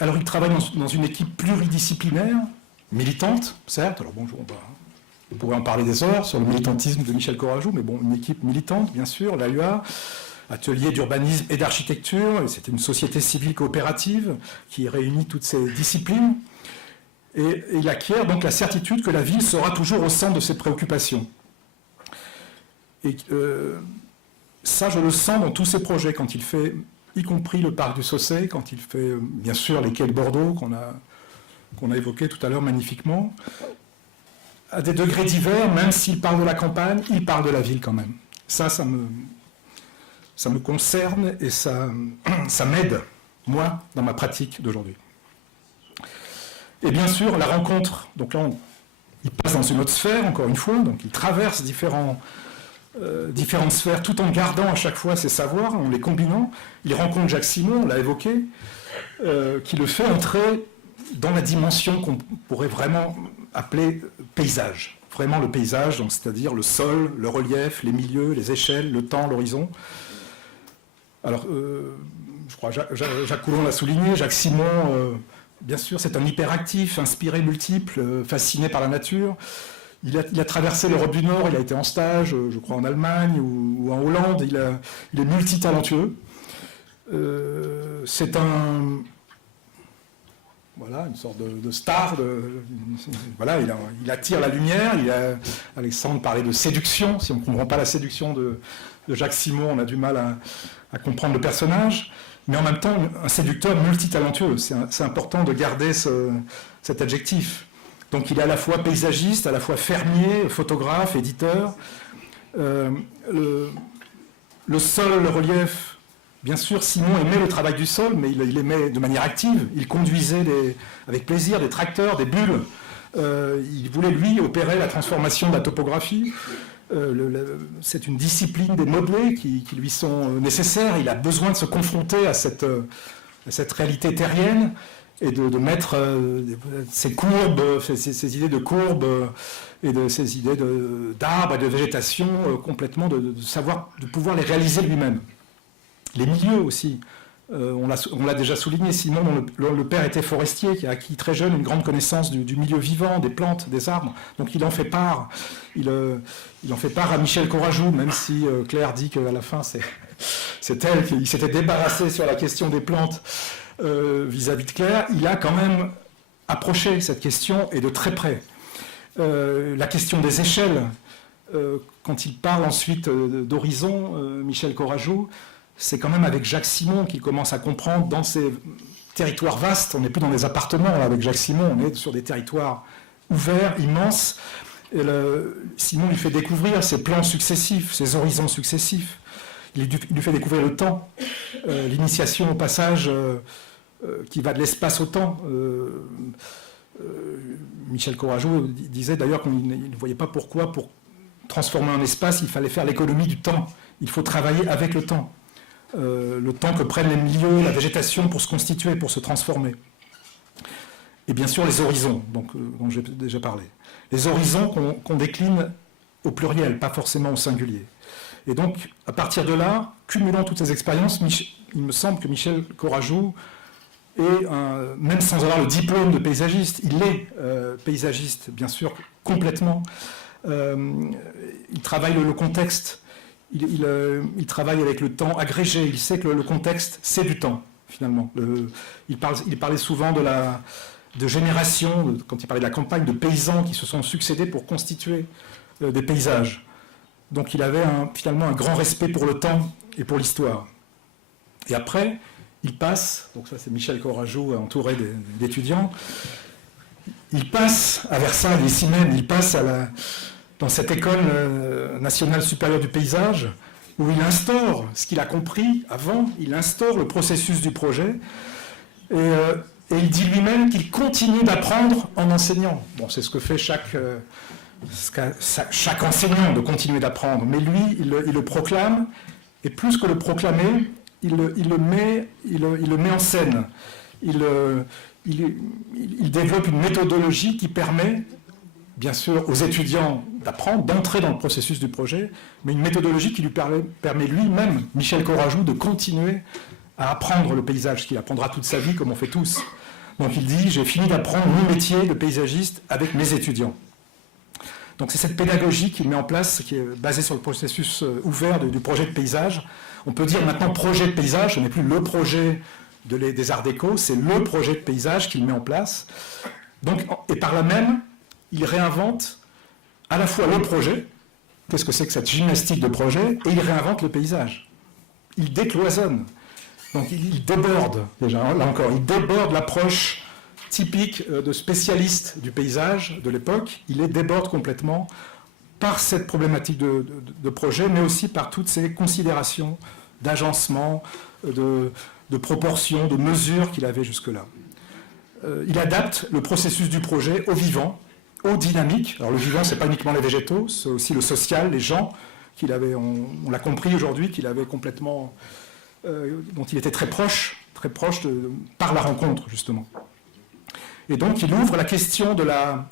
Alors il travaille dans une équipe pluridisciplinaire, militante, certes. Alors bon, on pourrait en parler des heures sur le militantisme de Michel Courajou, mais bon, une équipe militante, bien sûr, l'AUA, atelier d'urbanisme et d'architecture, et c'était une société civile coopérative qui réunit toutes ces disciplines, et il acquiert donc la certitude que la ville sera toujours au centre de ses préoccupations. Et ça, je le sens dans tous ses projets, quand il fait, y compris le parc du Saussay, quand il fait, bien sûr, les quais de Bordeaux, qu'on a évoqué tout à l'heure magnifiquement, à des degrés divers, même s'il parle de la campagne, il parle de la ville quand même. Ça me concerne et ça m'aide, moi, dans ma pratique d'aujourd'hui. Et bien sûr, la rencontre, donc là, il passe dans une autre sphère, encore une fois, donc il traverse différentes sphères, tout en gardant à chaque fois ses savoirs, en les combinant. Il rencontre Jacques Simon, on l'a évoqué, qui le fait entrer dans la dimension qu'on pourrait vraiment appeler paysage. Vraiment le paysage, donc c'est-à-dire le sol, le relief, les milieux, les échelles, le temps, l'horizon. Alors, je crois Jacques Coulon l'a souligné, Jacques Simon, bien sûr, c'est un hyperactif, inspiré, multiple, fasciné par la nature. Il a traversé l'Europe du Nord, il a été en stage, je crois en Allemagne ou en Hollande, il est multitalentueux. C'est voilà, une sorte de star. Voilà, il attire la lumière. Alexandre parlait de séduction. Si on ne comprend pas la séduction de Jacques Simon, on a du mal à comprendre le personnage. Mais en même temps, un séducteur multitalentueux. C'est important de garder cet adjectif. Donc il est à la fois paysagiste, à la fois fermier, photographe, éditeur. Le sol, le relief. Bien sûr, Simon aimait le travail du sol, mais il aimait de manière active. Il conduisait avec plaisir des tracteurs, des bulles. Il voulait, lui, opérer la transformation de la topographie. C'est une discipline des modelés qui lui sont nécessaires. Il a besoin de se confronter à cette réalité terrienne et de mettre ses courbes, ses idées de courbes et ses idées d'arbres et de végétation complètement, de pouvoir les réaliser lui-même. Les milieux aussi, on l'a déjà souligné, Simon, dont le père était forestier, qui a acquis très jeune une grande connaissance du milieu vivant, des plantes, des arbres, donc il en fait part. Il en fait part à Michel Courajou, même si Claire dit qu'à la fin, c'est elle qui s'était débarrassée sur la question des plantes vis-à-vis de Claire. Il a quand même approché cette question, et de très près. La question des échelles, quand il parle ensuite d'horizon, Michel Courajou, c'est quand même avec Jacques Simon qu'il commence à comprendre dans ces territoires vastes. On n'est plus dans des appartements là, avec Jacques Simon, on est sur des territoires ouverts, immenses. Et Simon lui fait découvrir ces plans successifs, ces horizons successifs. Il lui fait découvrir le temps, l'initiation au passage qui va de l'espace au temps. Michel Courajou disait d'ailleurs qu'il ne voyait pas pourquoi, pour transformer un espace, il fallait faire l'économie du temps. Il faut travailler avec le temps. Le temps que prennent les milieux, la végétation pour se constituer, pour se transformer. Et bien sûr les horizons, dont j'ai déjà parlé. Les horizons qu'on décline au pluriel, pas forcément au singulier. Et donc, à partir de là, cumulant toutes ces expériences, il me semble que Michel Courajou est, même sans avoir le diplôme de paysagiste, il est paysagiste, bien sûr, complètement. Il travaille le contexte. Il travaille avec le temps agrégé. Il sait que le contexte, c'est du temps, finalement. Il parlait souvent de générations, quand il parlait de la campagne, de paysans qui se sont succédés pour constituer des paysages. Donc il avait finalement un grand respect pour le temps et pour l'histoire. Et après, il passe, donc ça c'est Michel Courajou entouré d'étudiants, il passe à Versailles, ici même, il passe dans cette école nationale supérieure du paysage, où il instaure ce qu'il a compris avant, il instaure le processus du projet, et il dit lui-même qu'il continue d'apprendre en enseignant. Bon, c'est ce que fait chaque chaque enseignant de continuer d'apprendre, mais lui, il le proclame, et plus que le proclamer, il le met en scène. Il développe une méthodologie qui permet, bien sûr, aux étudiants d'apprendre, d'entrer dans le processus du projet, mais une méthodologie qui lui permet lui-même, Michel Courajou, de continuer à apprendre le paysage, ce qu'il apprendra toute sa vie, comme on fait tous. Donc il dit, j'ai fini d'apprendre mon métier de paysagiste avec mes étudiants. Donc c'est cette pédagogie qu'il met en place, qui est basée sur le processus ouvert du projet de paysage. On peut dire maintenant projet de paysage, ce n'est plus le projet des Arts Déco, c'est le projet de paysage qu'il met en place. Donc, et par là même, il réinvente à la fois le projet, qu'est-ce que c'est que cette gymnastique de projet, et il réinvente le paysage. Il décloisonne. Donc il déborde, déjà, là encore, il déborde l'approche typique de spécialiste du paysage de l'époque, il les déborde complètement par cette problématique de projet, mais aussi par toutes ces considérations d'agencement, de proportions, de mesures qu'il avait jusque-là. Il adapte le processus du projet au vivant, au dynamique. Alors le vivant, ce n'est pas uniquement les végétaux, c'est aussi le social, les gens, qu'il avait, on l'a compris aujourd'hui, qu'il avait complètement, dont il était très proche par la rencontre, justement. Et donc, il ouvre la question de la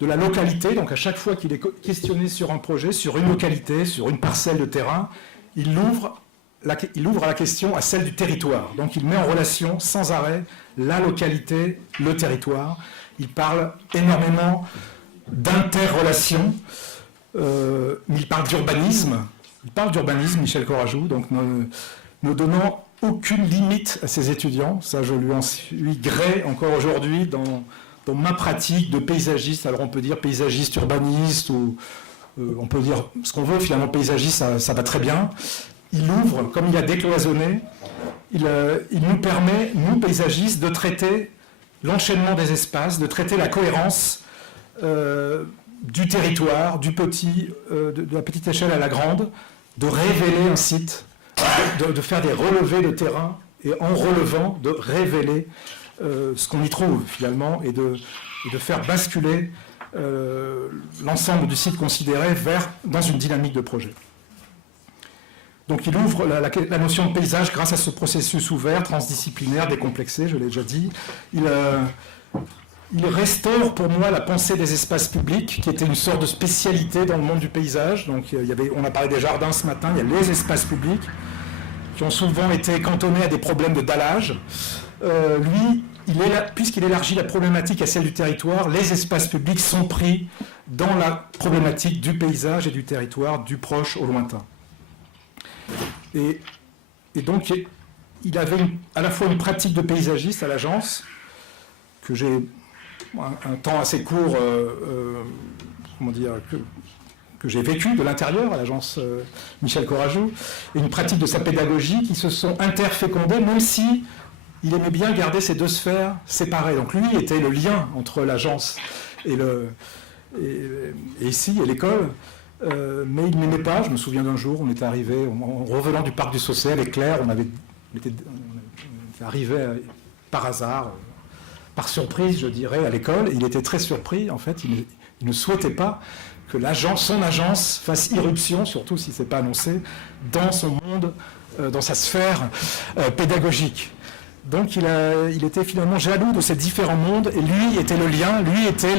localité. Donc, à chaque fois qu'il est questionné sur un projet, sur une localité, sur une parcelle de terrain, il ouvre la question à celle du territoire. Donc, il met en relation sans arrêt la localité, le territoire. Il parle énormément d'interrelation. Il parle d'urbanisme. Il parle d'urbanisme, Michel Courajou, donc ne donnant aucune limite à ses étudiants. Ça, je lui en suis gré encore aujourd'hui dans ma pratique de paysagiste. Alors on peut dire paysagiste, urbaniste, ou on peut dire ce qu'on veut, finalement paysagiste, ça va très bien. Il ouvre, comme il a décloisonné, il nous permet, nous paysagistes, de traiter l'enchaînement des espaces, de traiter la cohérence du territoire, de la petite échelle à la grande, de révéler un site, de faire des relevés de terrain, et en relevant, de révéler ce qu'on y trouve finalement, et de faire basculer l'ensemble du site considéré dans une dynamique de projet. Donc il ouvre la notion de paysage grâce à ce processus ouvert, transdisciplinaire, décomplexé, je l'ai déjà dit. Il restaure pour moi la pensée des espaces publics, qui était une sorte de spécialité dans le monde du paysage. Donc on a parlé des jardins ce matin, il y a les espaces publics, qui ont souvent été cantonnés à des problèmes de dallage. Lui, puisqu'il élargit la problématique à celle du territoire, les espaces publics sont pris dans la problématique du paysage et du territoire, du proche au lointain. Et donc, il avait à la fois une pratique de paysagiste à l'agence, que j'ai un temps assez court, que j'ai vécu de l'intérieur à l'agence Michel Courajou, et une pratique de sa pédagogie qui se sont interfécondées, même si il aimait bien garder ces deux sphères séparées. Donc lui était le lien entre l'agence et ici, et l'école, mais il n'aimait pas. Je me souviens d'un jour, on était arrivé, en revenant du parc du Saussay avec Claire, on était arrivé par hasard, par surprise, je dirais, à l'école. Il était très surpris, en fait, il ne souhaitait pas que son agence fasse irruption, surtout si ce n'est pas annoncé, dans son monde, dans sa sphère pédagogique. Donc il était finalement jaloux de ces différents mondes, et lui était le lien, lui était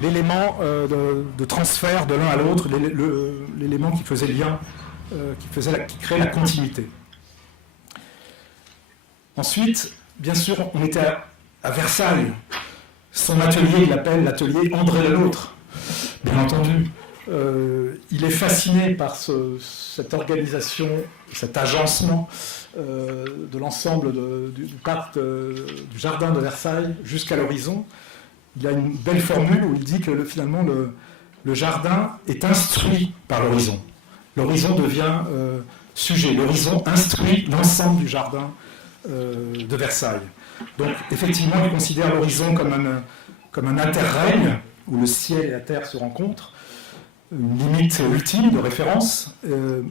l'élément de transfert de l'un à l'autre, l'élément qui faisait le lien, qui créait la continuité. Ensuite, bien sûr, on était à Versailles. Son atelier, il l'appelle l'atelier André Lenôtre, bien entendu. Il est fasciné par cette organisation, cet agencement de l'ensemble du parc du jardin de Versailles jusqu'à l'horizon. Il a une belle formule où il dit que finalement le jardin est instruit par l'horizon. L'horizon devient sujet. L'horizon instruit l'ensemble du jardin de Versailles. Donc effectivement, il considère l'horizon comme un interrègne où le ciel et la terre se rencontrent, une limite ultime de référence,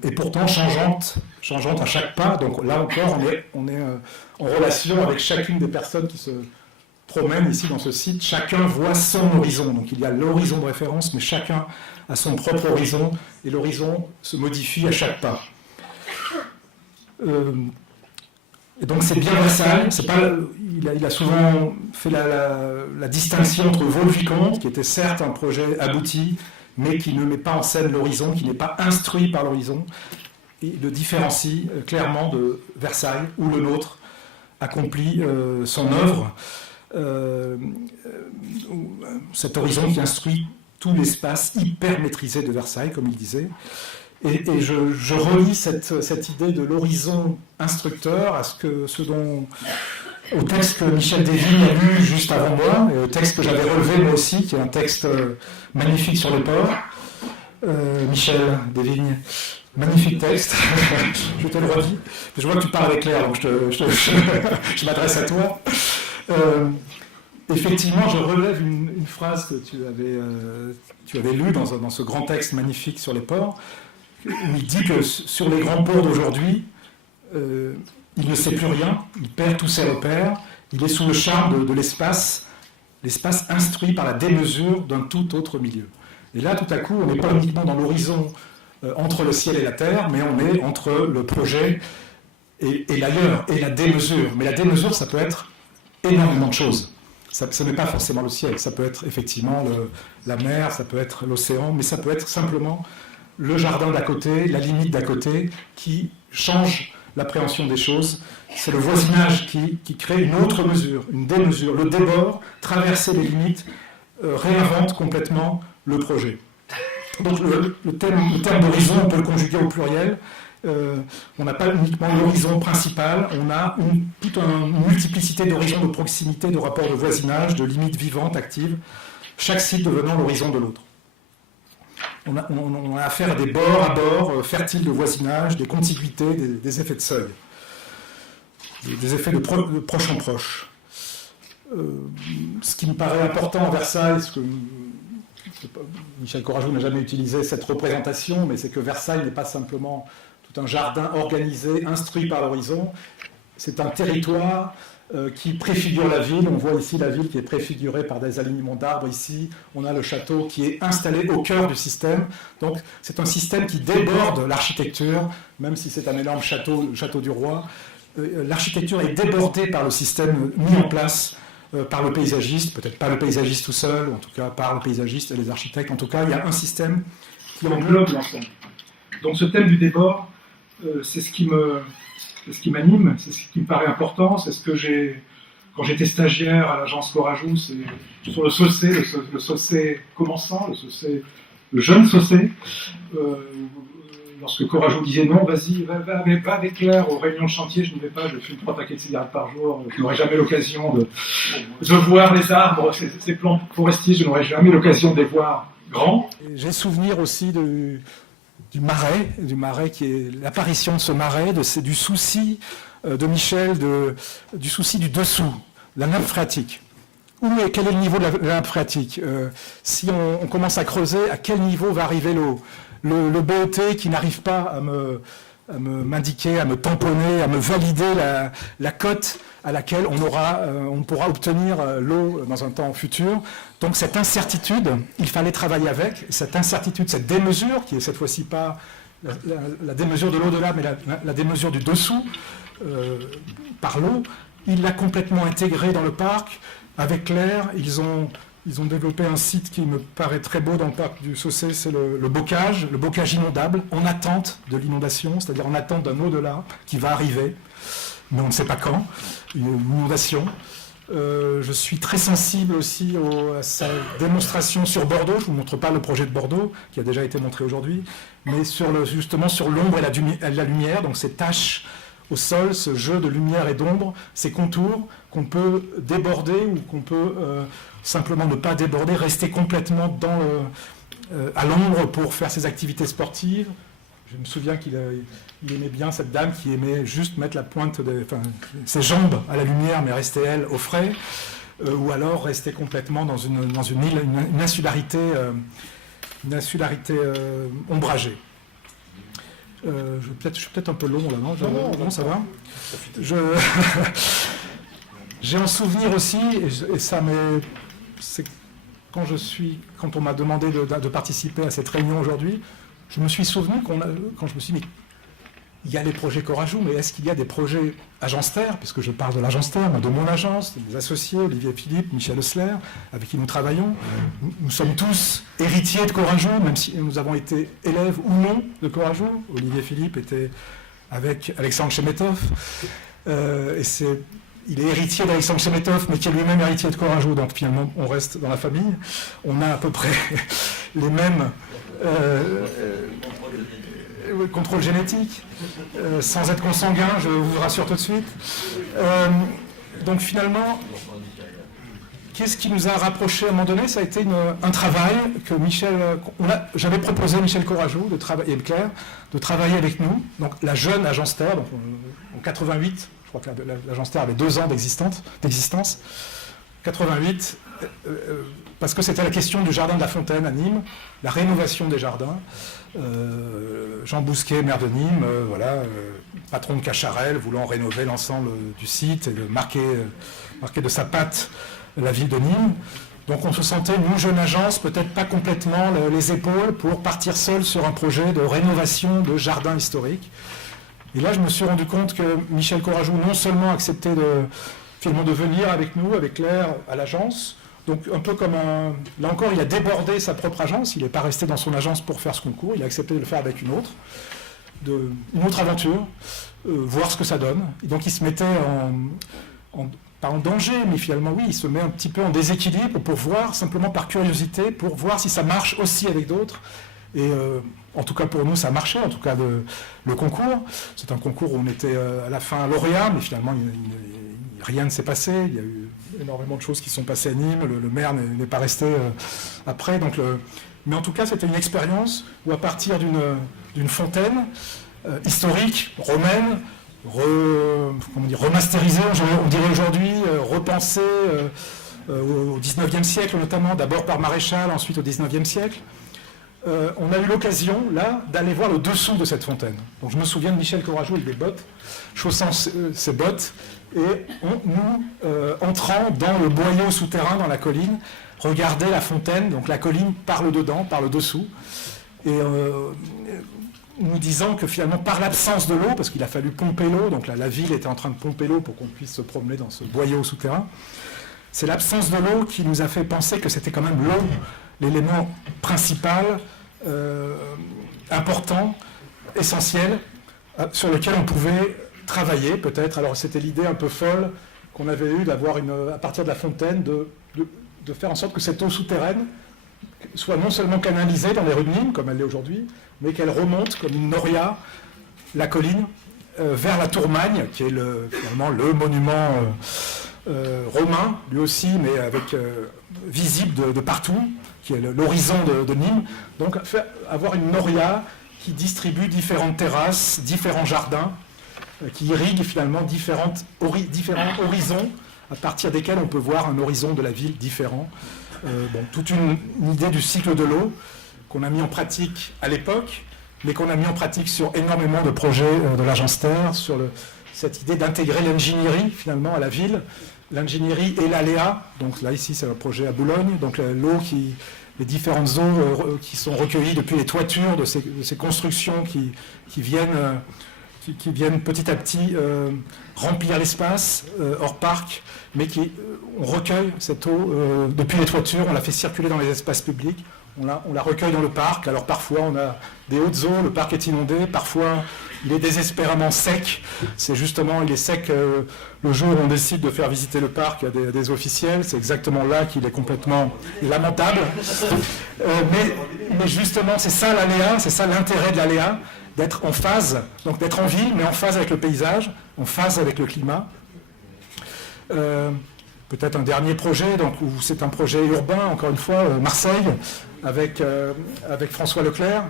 et pourtant changeante à chaque pas. Donc là encore, on est en relation avec chacune des personnes qui promène ici dans ce site, chacun voit son horizon. Donc il y a l'horizon de référence, mais chacun a son propre horizon, et l'horizon se modifie à chaque pas. Et donc c'est bien Versailles. C'est pas, il a souvent fait la distinction entre Vaux-le-Vicomte, qui était certes un projet abouti, mais qui ne met pas en scène l'horizon, qui n'est pas instruit par l'horizon, et le différencie clairement de Versailles, où le nôtre accomplit son œuvre. Cet horizon qui instruit tout l'espace hyper maîtrisé de Versailles, comme il disait. Et je relie cette idée de l'horizon instructeur à au texte que Michel Desvignes a lu juste avant moi, et au texte que j'avais relevé moi aussi, qui est un texte magnifique sur le port. Michel Desvignes, magnifique texte, je te le redis. Je vois que tu parles avec Claire, donc je m'adresse à toi. Effectivement, je relève une phrase que tu avais lue dans ce grand texte magnifique sur les ports, où il dit que sur les grands ports d'aujourd'hui, il ne sait plus rien, il perd tous ses repères, il est sous le charme de l'espace instruit par la démesure d'un tout autre milieu. Et là, tout à coup, on n'est pas uniquement dans l'horizon entre le ciel et la terre, mais on est entre le projet et l'ailleurs, et la démesure. Mais la démesure, ça peut être énormément de choses. Ce n'est pas forcément le ciel, ça peut être effectivement la mer, ça peut être l'océan, mais ça peut être simplement le jardin d'à côté, la limite d'à côté, qui change l'appréhension des choses. C'est le voisinage qui crée une autre mesure, une démesure. Le débord, traverser les limites, réinvente complètement le projet. Donc le terme d'horizon, on peut le conjuguer au pluriel. On n'a pas uniquement l'horizon principal, on a toute une multiplicité d'horizons de proximité, de rapports de voisinage, de limites vivantes, actives, chaque site devenant l'horizon de l'autre. On a affaire à des bords à bords fertiles de voisinage, des contiguïtés, des effets de seuil, des effets de proche en proche. Ce qui me paraît important à Versailles, Michel Courajou n'a jamais utilisé cette représentation, mais c'est que Versailles n'est pas simplement tout un jardin organisé, instruit par l'horizon, c'est un territoire qui préfigure la ville. On voit ici la ville qui est préfigurée par des alignements d'arbres ici. On a le château qui est installé au cœur du système. Donc c'est un système qui déborde l'architecture, même si c'est un énorme château, le château du roi. L'architecture est débordée par le système mis en place par le paysagiste, peut-être pas le paysagiste tout seul, ou en tout cas par le paysagiste et les architectes. En tout cas, il y a un système qui englobe l'ensemble. Donc ce thème du débord, c'est ce qui m'anime, c'est ce qui me paraît important, c'est ce que quand j'étais stagiaire à l'agence Courajou, c'est sur le Saucé, le Saucé commençant, le jeune Saucé, lorsque Courajou disait non, vas-y, va avec Claire aux réunions de chantier, je n'y vais pas, je fume 3 paquets de cigarettes par jour, je n'aurai jamais l'occasion de voir les arbres, ces plantes forestiers, je n'aurai jamais l'occasion de les voir grands. J'ai souvenir aussi du marais qui est l'apparition de ce marais, du souci de Michel, du souci du dessous, la nappe phréatique. Quel est le niveau de la nappe phréatique si on commence à creuser, à quel niveau va arriver l'eau? Le BET qui n'arrive pas à m'indiquer, à me tamponner, à me valider la cote à laquelle on pourra obtenir l'eau dans un temps futur. Donc cette incertitude, il fallait travailler avec. Cette incertitude, cette démesure, qui est cette fois-ci pas la démesure de l'au-delà, mais la démesure du dessous, par l'eau, il l'a complètement intégré dans le parc. Avec Claire, ils ont développé un site qui me paraît très beau dans le parc du Saucé, c'est le bocage inondable, en attente de l'inondation, c'est-à-dire en attente d'un au-delà qui va arriver, mais on ne sait pas quand, une inondation. Je suis très sensible aussi à sa démonstration sur Bordeaux. Je ne vous montre pas le projet de Bordeaux, qui a déjà été montré aujourd'hui, mais justement sur l'ombre et la lumière, donc ces taches au sol, ce jeu de lumière et d'ombre, ces contours qu'on peut déborder ou qu'on peut simplement ne pas déborder, rester complètement à l'ombre pour faire ses activités sportives. Je me souviens qu'il aimait bien cette dame qui aimait juste mettre la pointe ses jambes à la lumière, mais rester elle au frais, ou alors rester complètement dans une île, une insularité ombragée. Je suis peut-être un peu long là, non, ça va. J'ai en souvenir aussi, et ça m'est... c'est quand on m'a demandé de participer à cette réunion aujourd'hui, je me suis souvenu quand je me suis dit, il y a les projets Courajou, mais est-ce qu'il y a des projets Agence Terre, puisque je parle de l'Agence Terre, de mon agence, des associés, Olivier Philippe, Michel Osler, avec qui nous travaillons. Nous sommes tous héritiers de Courajou, même si nous avons été élèves ou non de Courajou. Olivier Philippe était avec Alexandre Chemetov, il est héritier d'Alexandre Chemetov, mais qui est lui-même héritier de Courajou, donc finalement on reste dans la famille. On a à peu près les mêmes contrôles génétiques, sans être consanguin, je vous rassure tout de suite. Donc finalement, qu'est-ce qui nous a rapprochés à un moment donné? Ça a été un travail que j'avais proposé à Michel Courajou et Claire de travailler avec nous, donc la jeune Agence Terre, donc en 88. Je crois que l'Agence Terre avait 2 ans d'existence. 88, parce que c'était la question du jardin de la Fontaine à Nîmes, la rénovation des jardins. Jean Bousquet, maire de Nîmes, patron de Cacharel, voulant rénover l'ensemble du site et de marquer de sa patte la ville de Nîmes. Donc on se sentait, nous, jeune agence, peut-être pas complètement les épaules pour partir seul sur un projet de rénovation de jardin historique. Et là, je me suis rendu compte que Michel Courajou non seulement acceptait de venir avec nous, avec Claire, à l'agence, donc un peu comme là encore, il a débordé sa propre agence, il n'est pas resté dans son agence pour faire ce concours, il a accepté de le faire avec une autre aventure, voir ce que ça donne. Et donc il se mettait pas en danger, mais finalement oui, il se met un petit peu en déséquilibre pour voir, simplement par curiosité, pour voir si ça marche aussi avec d'autres. Et en tout cas pour nous, ça marchait, en tout cas le concours. C'est un concours où on était à la fin lauréat, mais finalement rien ne s'est passé. Il y a eu énormément de choses qui sont passées à Nîmes, le maire n'est pas resté après. Mais en tout cas, c'était une expérience où à partir d'une fontaine historique, romaine, remasterisée, on dirait aujourd'hui, repensée au XIXe siècle notamment, d'abord par Maréchal, ensuite au XIXe siècle. On a eu l'occasion, là, d'aller voir le dessous de cette fontaine. Donc je me souviens de Michel Courajou avec des bottes, chaussant ses bottes, et nous, entrant dans le boyau souterrain, dans la colline, regarder la fontaine, donc la colline par le dedans, par le dessous, et nous disant que finalement, par l'absence de l'eau, parce qu'il a fallu pomper l'eau, donc la ville était en train de pomper l'eau pour qu'on puisse se promener dans ce boyau souterrain, c'est l'absence de l'eau qui nous a fait penser que c'était quand même l'eau, l'élément principal, important, essentiel, sur lequel on pouvait travailler peut-être. Alors c'était l'idée un peu folle qu'on avait eue d'avoir à partir de la fontaine, de faire en sorte que cette eau souterraine soit non seulement canalisée dans les rues de Nîmes, comme elle l'est aujourd'hui, mais qu'elle remonte comme une noria, la colline, vers la Tourmagne, qui est finalement le monument romain, lui aussi, mais avec visible de partout, qui est l'horizon de Nîmes. Donc avoir une noria qui distribue différentes terrasses, différents jardins, qui irrigue finalement différents horizons, à partir desquels on peut voir un horizon de la ville différent. Toute une idée du cycle de l'eau qu'on a mis en pratique à l'époque, mais qu'on a mis en pratique sur énormément de projets de l'Agence Terre, sur cette idée d'intégrer l'ingénierie finalement à la ville, l'ingénierie et l'aléa. Donc là ici c'est un projet à Boulogne, donc l'eau les différentes eaux qui sont recueillies depuis les toitures de ces constructions qui viennent petit à petit remplir l'espace hors parc, mais on recueille cette eau depuis les toitures, on la fait circuler dans les espaces publics, on la recueille dans le parc. Alors parfois on a des hautes eaux, le parc est inondé, parfois il est désespérément sec. C'est justement, il est sec le jour où on décide de faire visiter le parc à des officiels, c'est exactement là qu'il est complètement lamentable. Mais justement c'est ça l'aléa, c'est ça l'intérêt de l'aléa, d'être en phase, donc d'être en ville, mais en phase avec le paysage, en phase avec le climat. Peut-être un dernier projet, où c'est un projet urbain, encore une fois, Marseille, avec François Leclerc.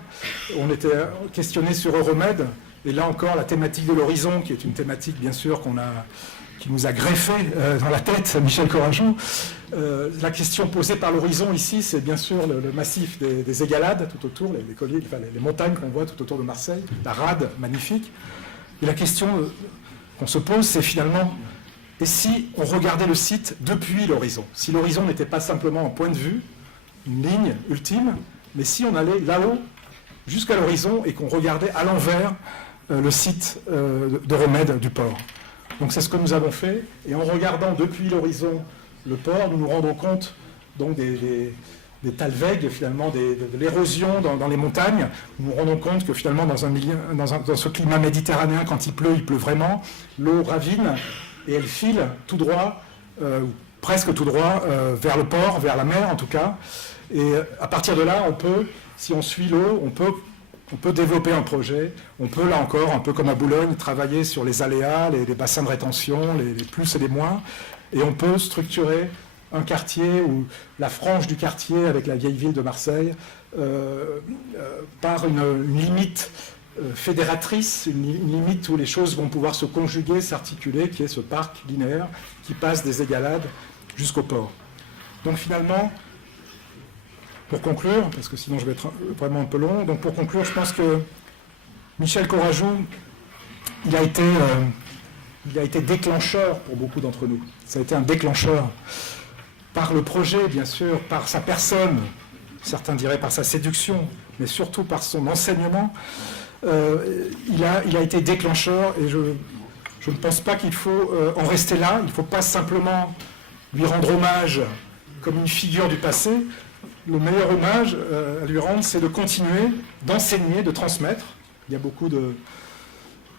On était questionné sur Euromède, et là encore la thématique de l'horizon, qui est une thématique bien sûr qui nous a greffé dans la tête, Michel Courajou. La question posée par l'horizon ici, c'est bien sûr le massif des Égalades tout autour, les collines, les montagnes qu'on voit tout autour de Marseille, la rade magnifique. Et la question qu'on se pose, c'est finalement, Et si on regardait le site depuis l'horizon, si l'horizon n'était pas simplement un point de vue, une ligne ultime, mais si on allait là-haut, jusqu'à l'horizon, et qu'on regardait à l'envers le site de remède du port. Donc c'est ce que nous avons fait, et en regardant depuis l'horizon le port, nous nous rendons compte donc des talwegs, finalement de l'érosion dans les montagnes. Nous nous rendons compte que finalement dans ce climat méditerranéen, quand il pleut vraiment, l'eau ravine et elle file tout droit, ou presque tout droit, vers le port, vers la mer en tout cas. Et à partir de là, si on suit l'eau, on peut développer un projet. On peut, là encore, un peu comme à Boulogne, travailler sur les aléas, les bassins de rétention, les plus et les moins. Et on peut structurer un quartier ou la frange du quartier avec la vieille ville de Marseille par une limite fédératrice, une limite où les choses vont pouvoir se conjuguer, s'articuler, qui est ce parc linéaire qui passe des Égalades jusqu'au port. Donc finalement, pour conclure, parce que sinon je vais être vraiment un peu long, donc pour conclure, je pense que Michel Corajou, il a été déclencheur pour beaucoup d'entre nous. Ça a été un déclencheur par le projet, bien sûr, par sa personne, certains diraient par sa séduction, mais surtout par son enseignement. Il a été déclencheur et je ne pense pas qu'il faut en rester là. Il ne faut pas simplement lui rendre hommage comme une figure du passé. Le meilleur hommage à lui rendre, c'est de continuer d'enseigner, de transmettre. Il y a beaucoup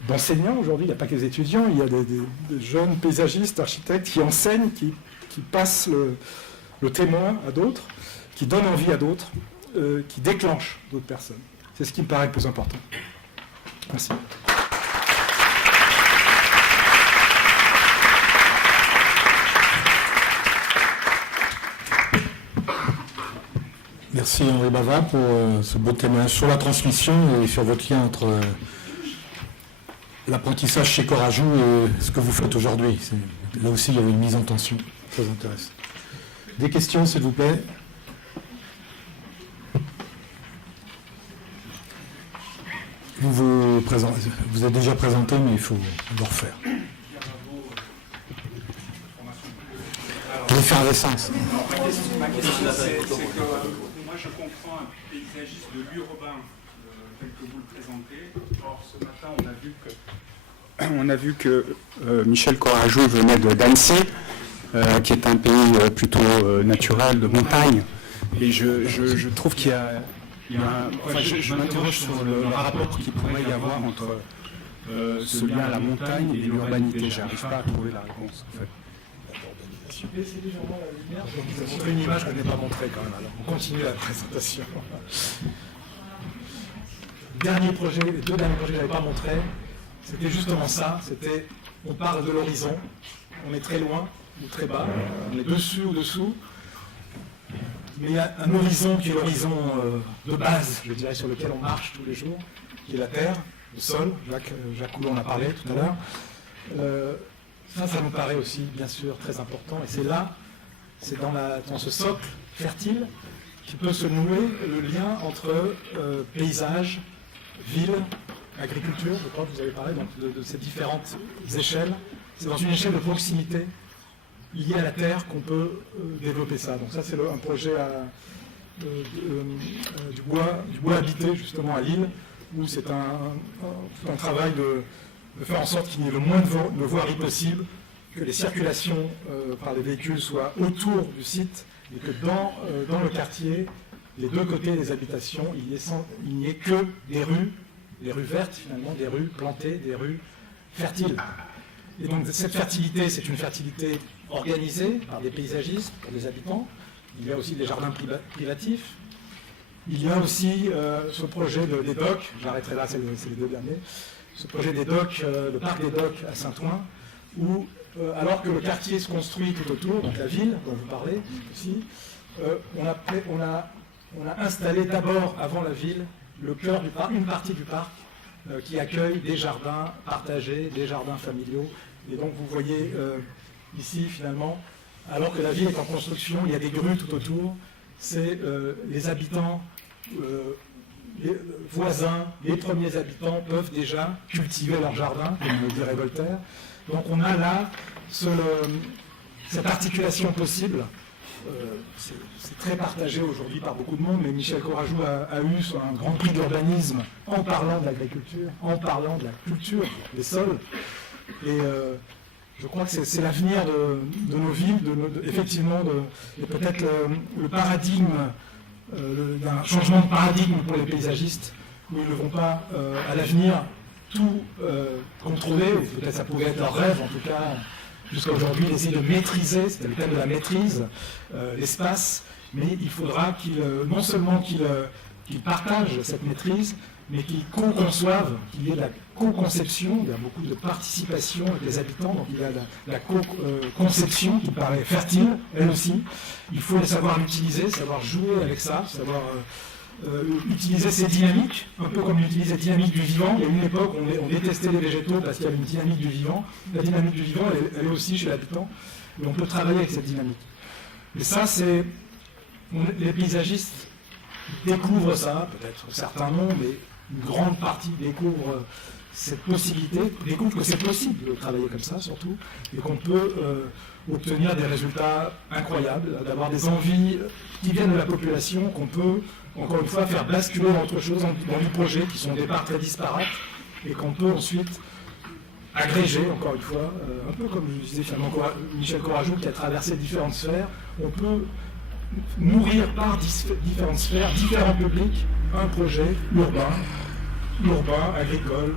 d'enseignants aujourd'hui, il n'y a pas que les étudiants, il y a des jeunes paysagistes, architectes qui enseignent, qui passent le témoin à d'autres, qui donnent envie à d'autres, qui déclenchent d'autres personnes. C'est ce qui me paraît le plus important. Merci. Merci Henri Bava pour ce beau témoignage sur la transmission et sur votre lien entre l'apprentissage chez Corajou et ce que vous faites aujourd'hui. Là aussi, il y avait une mise en tension très intéressante. Des questions, s'il vous plaît? Vous êtes déjà présenté, mais il faut le refaire. L'effervescence. Ma question, c'est que moi je comprends un paysagiste de l'urbain tel que vous le présentez. Or, ce matin, on a vu que Michel Corajou venait d'Annecy, qui est un pays plutôt naturel, de montagne. Et je trouve qu'il y a je m'interroge sur le rapport qu'il pourrait y avoir entre ce lien à la montagne et l'urbanité. Je n'arrive pas à trouver la réponse, en fait. Baissez légèrement la lumière. Donc, vous avez montré une image que je n'ai pas montrée quand même. Alors, on continue la présentation. Les deux derniers projets que je n'avais pas montrés, c'était justement ça. On parle de l'horizon, on est très loin ou très bas, on est dessus ou dessous. Mais il y a un horizon qui est l'horizon de base, je dirais, sur lequel on marche tous les jours, qui est la terre, le sol. Jacques Coulon en a parlé tout à l'heure. Ça nous paraît aussi, bien sûr, très important. Et c'est là, c'est dans ce socle fertile qui peut se nouer le lien entre paysage, ville, agriculture. Je crois que vous avez parlé donc, de ces différentes échelles. C'est dans une échelle de proximité liée à la terre qu'on peut développer ça. Donc ça, c'est un projet du bois habité, justement, à Lille, où c'est un travail de faire en sorte qu'il y ait le moins de voiries possible, que les circulations par les véhicules soient autour du site et que dans le quartier, les deux côtés des habitations, il n'y ait que des rues vertes finalement, des rues plantées, des rues fertiles. Et donc cette fertilité, c'est une fertilité organisée par des paysagistes, par des habitants. Il y a aussi des jardins privatifs. Il y a aussi ce projet des docks, j'arrêterai là, c'est les deux derniers. Ce projet des docks, le parc des docks à Saint-Ouen, où, alors que le quartier se construit tout autour, donc la ville dont vous parlez aussi, on a installé d'abord, avant la ville, le cœur du parc, une partie du parc qui accueille des jardins partagés, des jardins familiaux. Et donc vous voyez ici, finalement, alors que la ville est en construction, il y a des grues tout autour, c'est les habitants... les voisins, les premiers habitants peuvent déjà cultiver leur jardin, comme le dirait Voltaire, Donc on a là cette articulation possible. C'est très partagé aujourd'hui par beaucoup de monde, mais Michel Corajou a eu un grand prix d'urbanisme en parlant de l'agriculture, en parlant de la culture des sols. Et je crois que c'est l'avenir de nos villes, effectivement, et peut-être le paradigme, un changement de paradigme pour les paysagistes, où ils ne vont pas, à l'avenir, tout contrôler, ou peut-être ça pouvait être leur rêve, en tout cas, jusqu'à aujourd'hui, d'essayer de maîtriser, c'était le thème de la maîtrise, l'espace, mais il faudra non seulement qu'ils partagent cette maîtrise, mais qu'ils co-conçoivent, qu'il y ait de la co-conception, il y a beaucoup de participation avec les habitants, donc il y a la co-conception qui paraît fertile, elle aussi. Il faut savoir l'utiliser, savoir jouer avec ça, savoir utiliser ces dynamiques, un peu comme utiliser les dynamiques du vivant. Il y a une époque où on détestait les végétaux parce qu'il y avait une dynamique du vivant. La dynamique du vivant, elle est aussi chez l'habitant, et on peut travailler avec cette dynamique. Et ça, les paysagistes découvrent ça, peut-être certains non, mais une grande partie découvre cette possibilité, découvre que c'est possible de travailler comme ça surtout, et qu'on peut obtenir des résultats incroyables, d'avoir des envies qui viennent de la population, qu'on peut, encore une fois, faire basculer dans autre chose, dans des projets qui sont au départ très disparates, et qu'on peut ensuite agréger, encore une fois, un peu comme je disais finalement Michel Corajou qui a traversé différentes sphères, on peut nourrir par différentes sphères, différents publics, un projet urbain, agricole,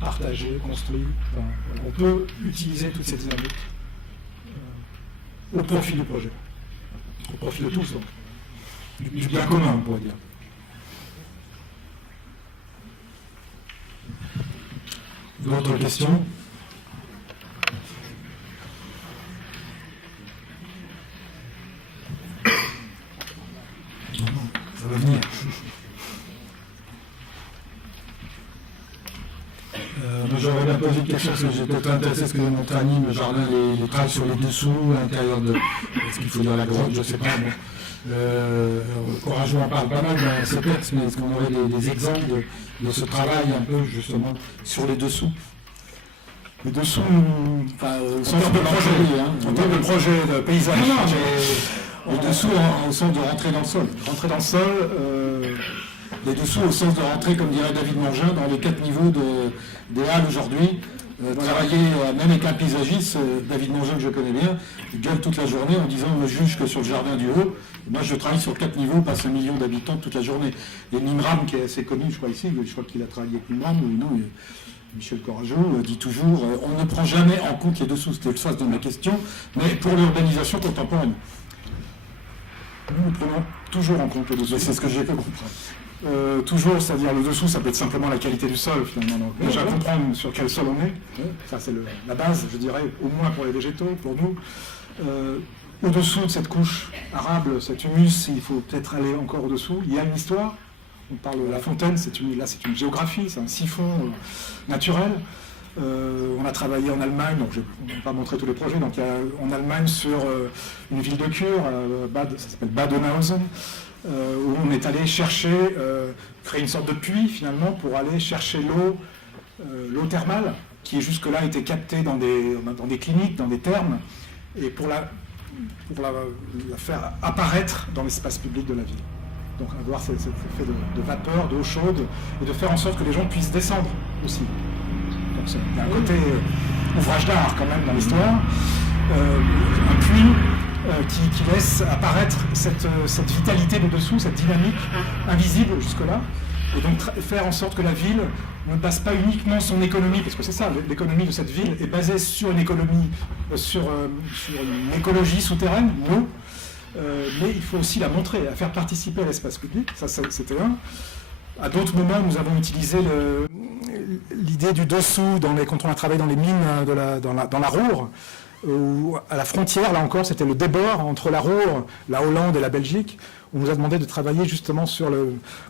partagé, construit. Enfin, on peut utiliser toutes ces dynamiques au profit du projet, au profit de tous, donc. Du bien commun, on pourrait dire. D'autres questions ? Ça va venir. J'aurais bien posé une question parce que j'étais très intéressé parce que notre ami, le jardin, les travaux sur les dessous, à l'intérieur de. Est-ce qu'il faut dire la grotte, je ne sais pas. Corajou en parle pas mal dans ses textes, mais est-ce qu'on aurait des exemples de ce travail un peu justement sur les dessous? Les dessous, En termes de projet, en termes de projet de paysage. Les dessous au sens de rentrer dans le sol. Rentrer dans le sol, les dessous au sens de rentrer, comme dirait David Mangin, dans les 4 niveaux des Halles aujourd'hui. Travailler même avec un paysagiste, David Mangin que je connais bien, il gueule toute la journée en disant on ne juge que sur le jardin du haut. Et moi je travaille sur 4 niveaux, passe 1 million d'habitants toute la journée. Et Nimram, qui est assez connu, je crois ici, je crois qu'il a travaillé avec Nimram, ou non, Michel Corajou dit toujours on ne prend jamais en compte les dessous, c'était le sens de ma question, mais pour l'urbanisation contemporaine. Nous prenons toujours en compte le dessous, c'est ce que j'ai fait comprendre. Toujours, c'est-à-dire le dessous, ça peut être simplement la qualité du sol finalement. Donc, déjà comprendre sur quel sol on est, ça c'est la base, je dirais, au moins pour les végétaux, pour nous. Au-dessous de cette couche arable, cet humus, il faut peut-être aller encore au-dessous. Il y a une histoire. On parle de la fontaine, là c'est une géographie, c'est un siphon naturel. On a travaillé en Allemagne, donc je ne vais pas montrer tous les projets, donc il y a en Allemagne sur une ville de cure, ça s'appelle Badenhausen, où on est allé chercher, créer une sorte de puits finalement pour aller chercher l'eau thermale, qui jusque-là était captée dans des cliniques, dans des thermes, et pour la faire apparaître dans l'espace public de la ville. Donc avoir cet effet de vapeur, d'eau chaude, et de faire en sorte que les gens puissent descendre aussi. Donc il y a un côté ouvrage d'art quand même dans l'histoire, un puits qui laisse apparaître cette vitalité de dessous, cette dynamique invisible jusque-là, et donc faire en sorte que la ville ne base pas uniquement son économie, parce que c'est ça, l'économie de cette ville est basée sur une économie, sur une écologie souterraine, l'eau, mais il faut aussi la montrer, la faire participer à l'espace public, ça c'était un. À d'autres moments, nous avons utilisé l'idée du dessous quand on a travaillé dans les mines dans la Ruhr, où à la frontière, là encore, c'était le débord entre la Ruhr, la Hollande et la Belgique. On nous a demandé de travailler justement sur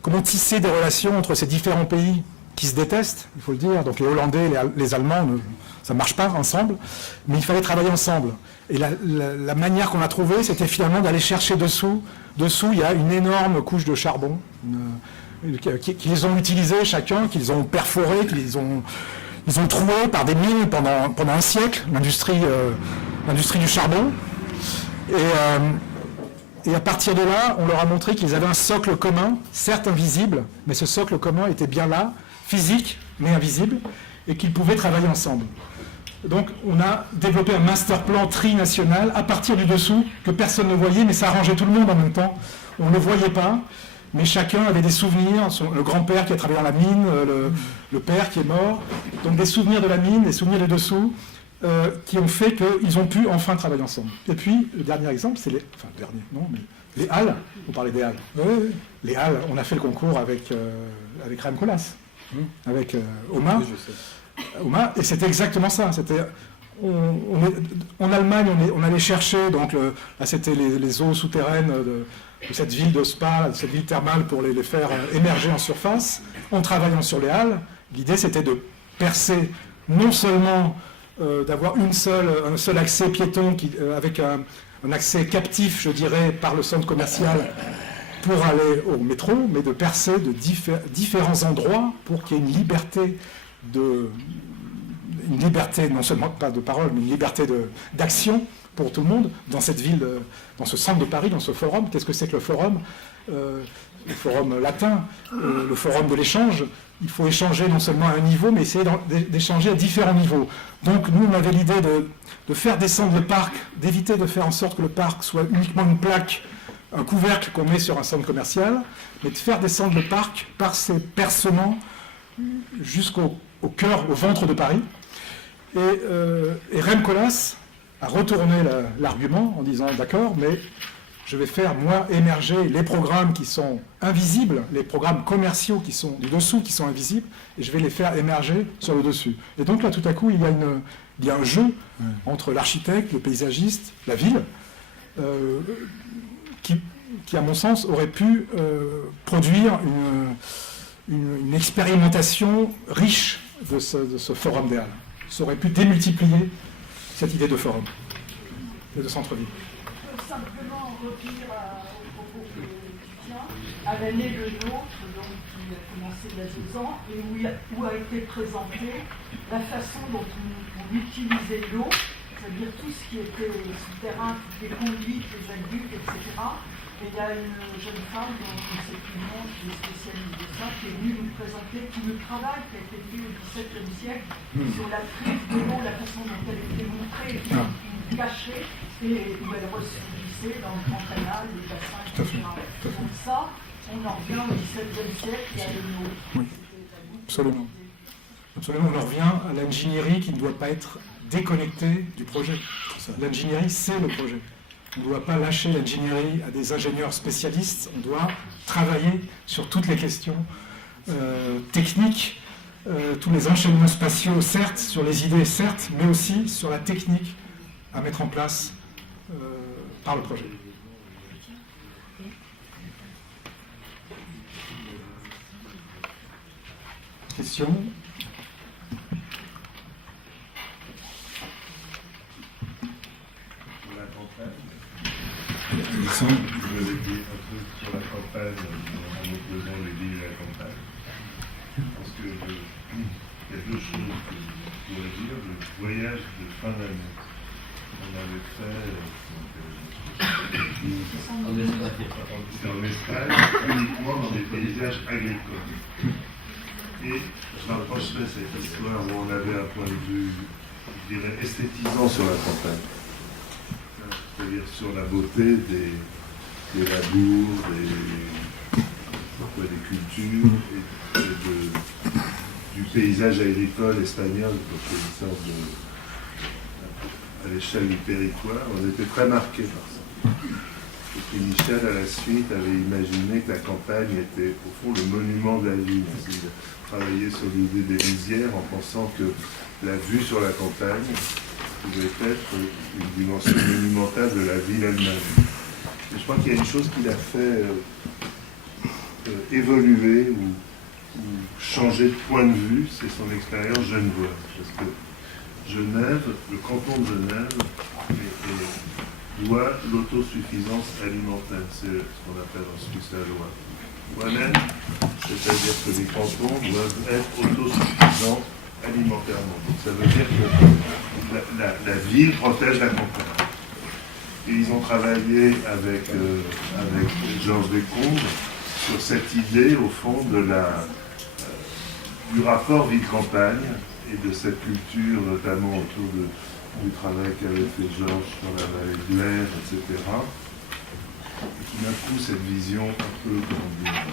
comment tisser des relations entre ces différents pays qui se détestent, il faut le dire. Donc les Hollandais et les Allemands, ça ne marche pas ensemble, mais il fallait travailler ensemble. Et la manière qu'on a trouvée, c'était finalement d'aller chercher dessous. Dessous, il y a une énorme couche de charbon qu'ils ont utilisé chacun, qu'ils ont perforé, qu'ils ont Ils ont troué par des mines pendant un siècle l'industrie du charbon. Et à partir de là, on leur a montré qu'ils avaient un socle commun, certes invisible, mais ce socle commun était bien là, physique, mais invisible, et qu'ils pouvaient travailler ensemble. Donc on a développé un master plan trinational à partir du dessous, que personne ne voyait, mais ça arrangeait tout le monde en même temps. On ne le voyait pas, mais chacun avait des souvenirs, le grand-père qui a travaillé dans la mine, le père qui est mort, donc des souvenirs de la mine, des souvenirs du dessous, qui ont fait qu'ils ont pu enfin travailler ensemble. Et puis, le dernier exemple, c'est les halles. On parlait des halles. Oui. Les halles, on a fait le concours avec Rem Koolhaas, avec Oma. Oma, et c'était exactement ça. En Allemagne, on allait chercher, donc là c'était les eaux souterraines de cette ville de Spa, de cette ville thermale, pour les faire émerger en surface, en travaillant sur les halles. L'idée c'était de percer non seulement d'avoir un seul accès piéton avec un accès captif, je dirais, par le centre commercial pour aller au métro, mais de percer de différents endroits pour qu'il y ait une liberté, non seulement pas de parole, mais une liberté d'action pour tout le monde dans cette ville, dans ce centre de Paris, dans ce forum. Qu'est-ce que c'est que le forum ? Le forum latin, le forum de l'échange. Il faut échanger non seulement à un niveau, mais essayer d'échanger à différents niveaux. Donc nous, on avait l'idée de faire descendre le parc, d'éviter de faire en sorte que le parc soit uniquement une plaque, un couvercle qu'on met sur un centre commercial, mais de faire descendre le parc par ses percements jusqu'au cœur, au ventre de Paris. Et Rem Koolhaas a retourné l'argument en disant « D'accord, mais je vais faire, moi, émerger les programmes qui sont invisibles, les programmes commerciaux qui sont du dessous, qui sont invisibles, et je vais les faire émerger sur le dessus. » Et donc là, tout à coup, il y a un jeu entre l'architecte, le paysagiste, la ville, qui, à mon sens, aurait pu produire une expérimentation riche de ce forum des Halles. Ça aurait pu démultiplier cette idée de forum et de centre-ville. Je peux simplement revenir au propos que tu tiens, à l'année de l'autre, donc qui a commencé il y a 2 ans, et où a été présentée la façon dont on utilisait l'eau, c'est-à-dire tout ce qui était souterrain, toutes les conduites, les aqueducs, etc. Et il y a une jeune femme, dont je ne sais plus le nom, qui est spécialiste de ça, qui est venue nous présenter tout le travail qui a été fait au XVIIe siècle sur la prise de l'eau, la façon dont elle était montrée, cachée, et où elle ressurgissait dans le grand canal, les bassins, etc. Donc ça, on en revient au XVIIe siècle et à l'eau. Oui, absolument. Absolument, on en revient à l'ingénierie qui ne doit pas être déconnectée du projet. L'ingénierie, c'est le projet. On ne doit pas lâcher l'ingénierie à des ingénieurs spécialistes, on doit travailler sur toutes les questions techniques, tous les enchaînements spatiaux, certes, sur les idées, certes, mais aussi sur la technique à mettre en place par le projet. Question ? Je vais dire un truc sur la campagne en opposant les villes et la campagne. Parce que il y a 2 choses que je pourrais dire. Le voyage de fin d'année. On avait fait c'est en Espagne, uniquement dans des paysages agricoles. Et je rapprocherai cette histoire où on avait un point de vue, je dirais, esthétisant sur la campagne. C'est-à-dire sur la beauté des labours, des cultures et du paysage agricole espagnol, donc une sorte à l'échelle du territoire. On était très marqués par ça. Et puis Michel, à la suite, avait imaginé que la campagne était, au fond, le monument de la ville. Il a travaillé sur l'idée des lisières en pensant que la vue sur la campagne pouvait être une dimension monumentale de la ville elle-même. Et je crois qu'il y a une chose qui l'a fait évoluer ou changer de point de vue, c'est son expérience genevoise. Parce que Genève, le canton de Genève, doit l'autosuffisance alimentaire. C'est ce qu'on appelle en Suisse la loi. Moi-même, c'est-à-dire que les cantons doivent être autosuffisants alimentairement. Donc ça veut dire que la ville protège la campagne. Et ils ont travaillé avec Georges Descombes sur cette idée, au fond, du rapport ville-campagne et de cette culture, notamment autour du travail qu'avait fait Georges sur la vallée de l'Air, etc. Et tout d'un coup, cette vision un peu, comment dire,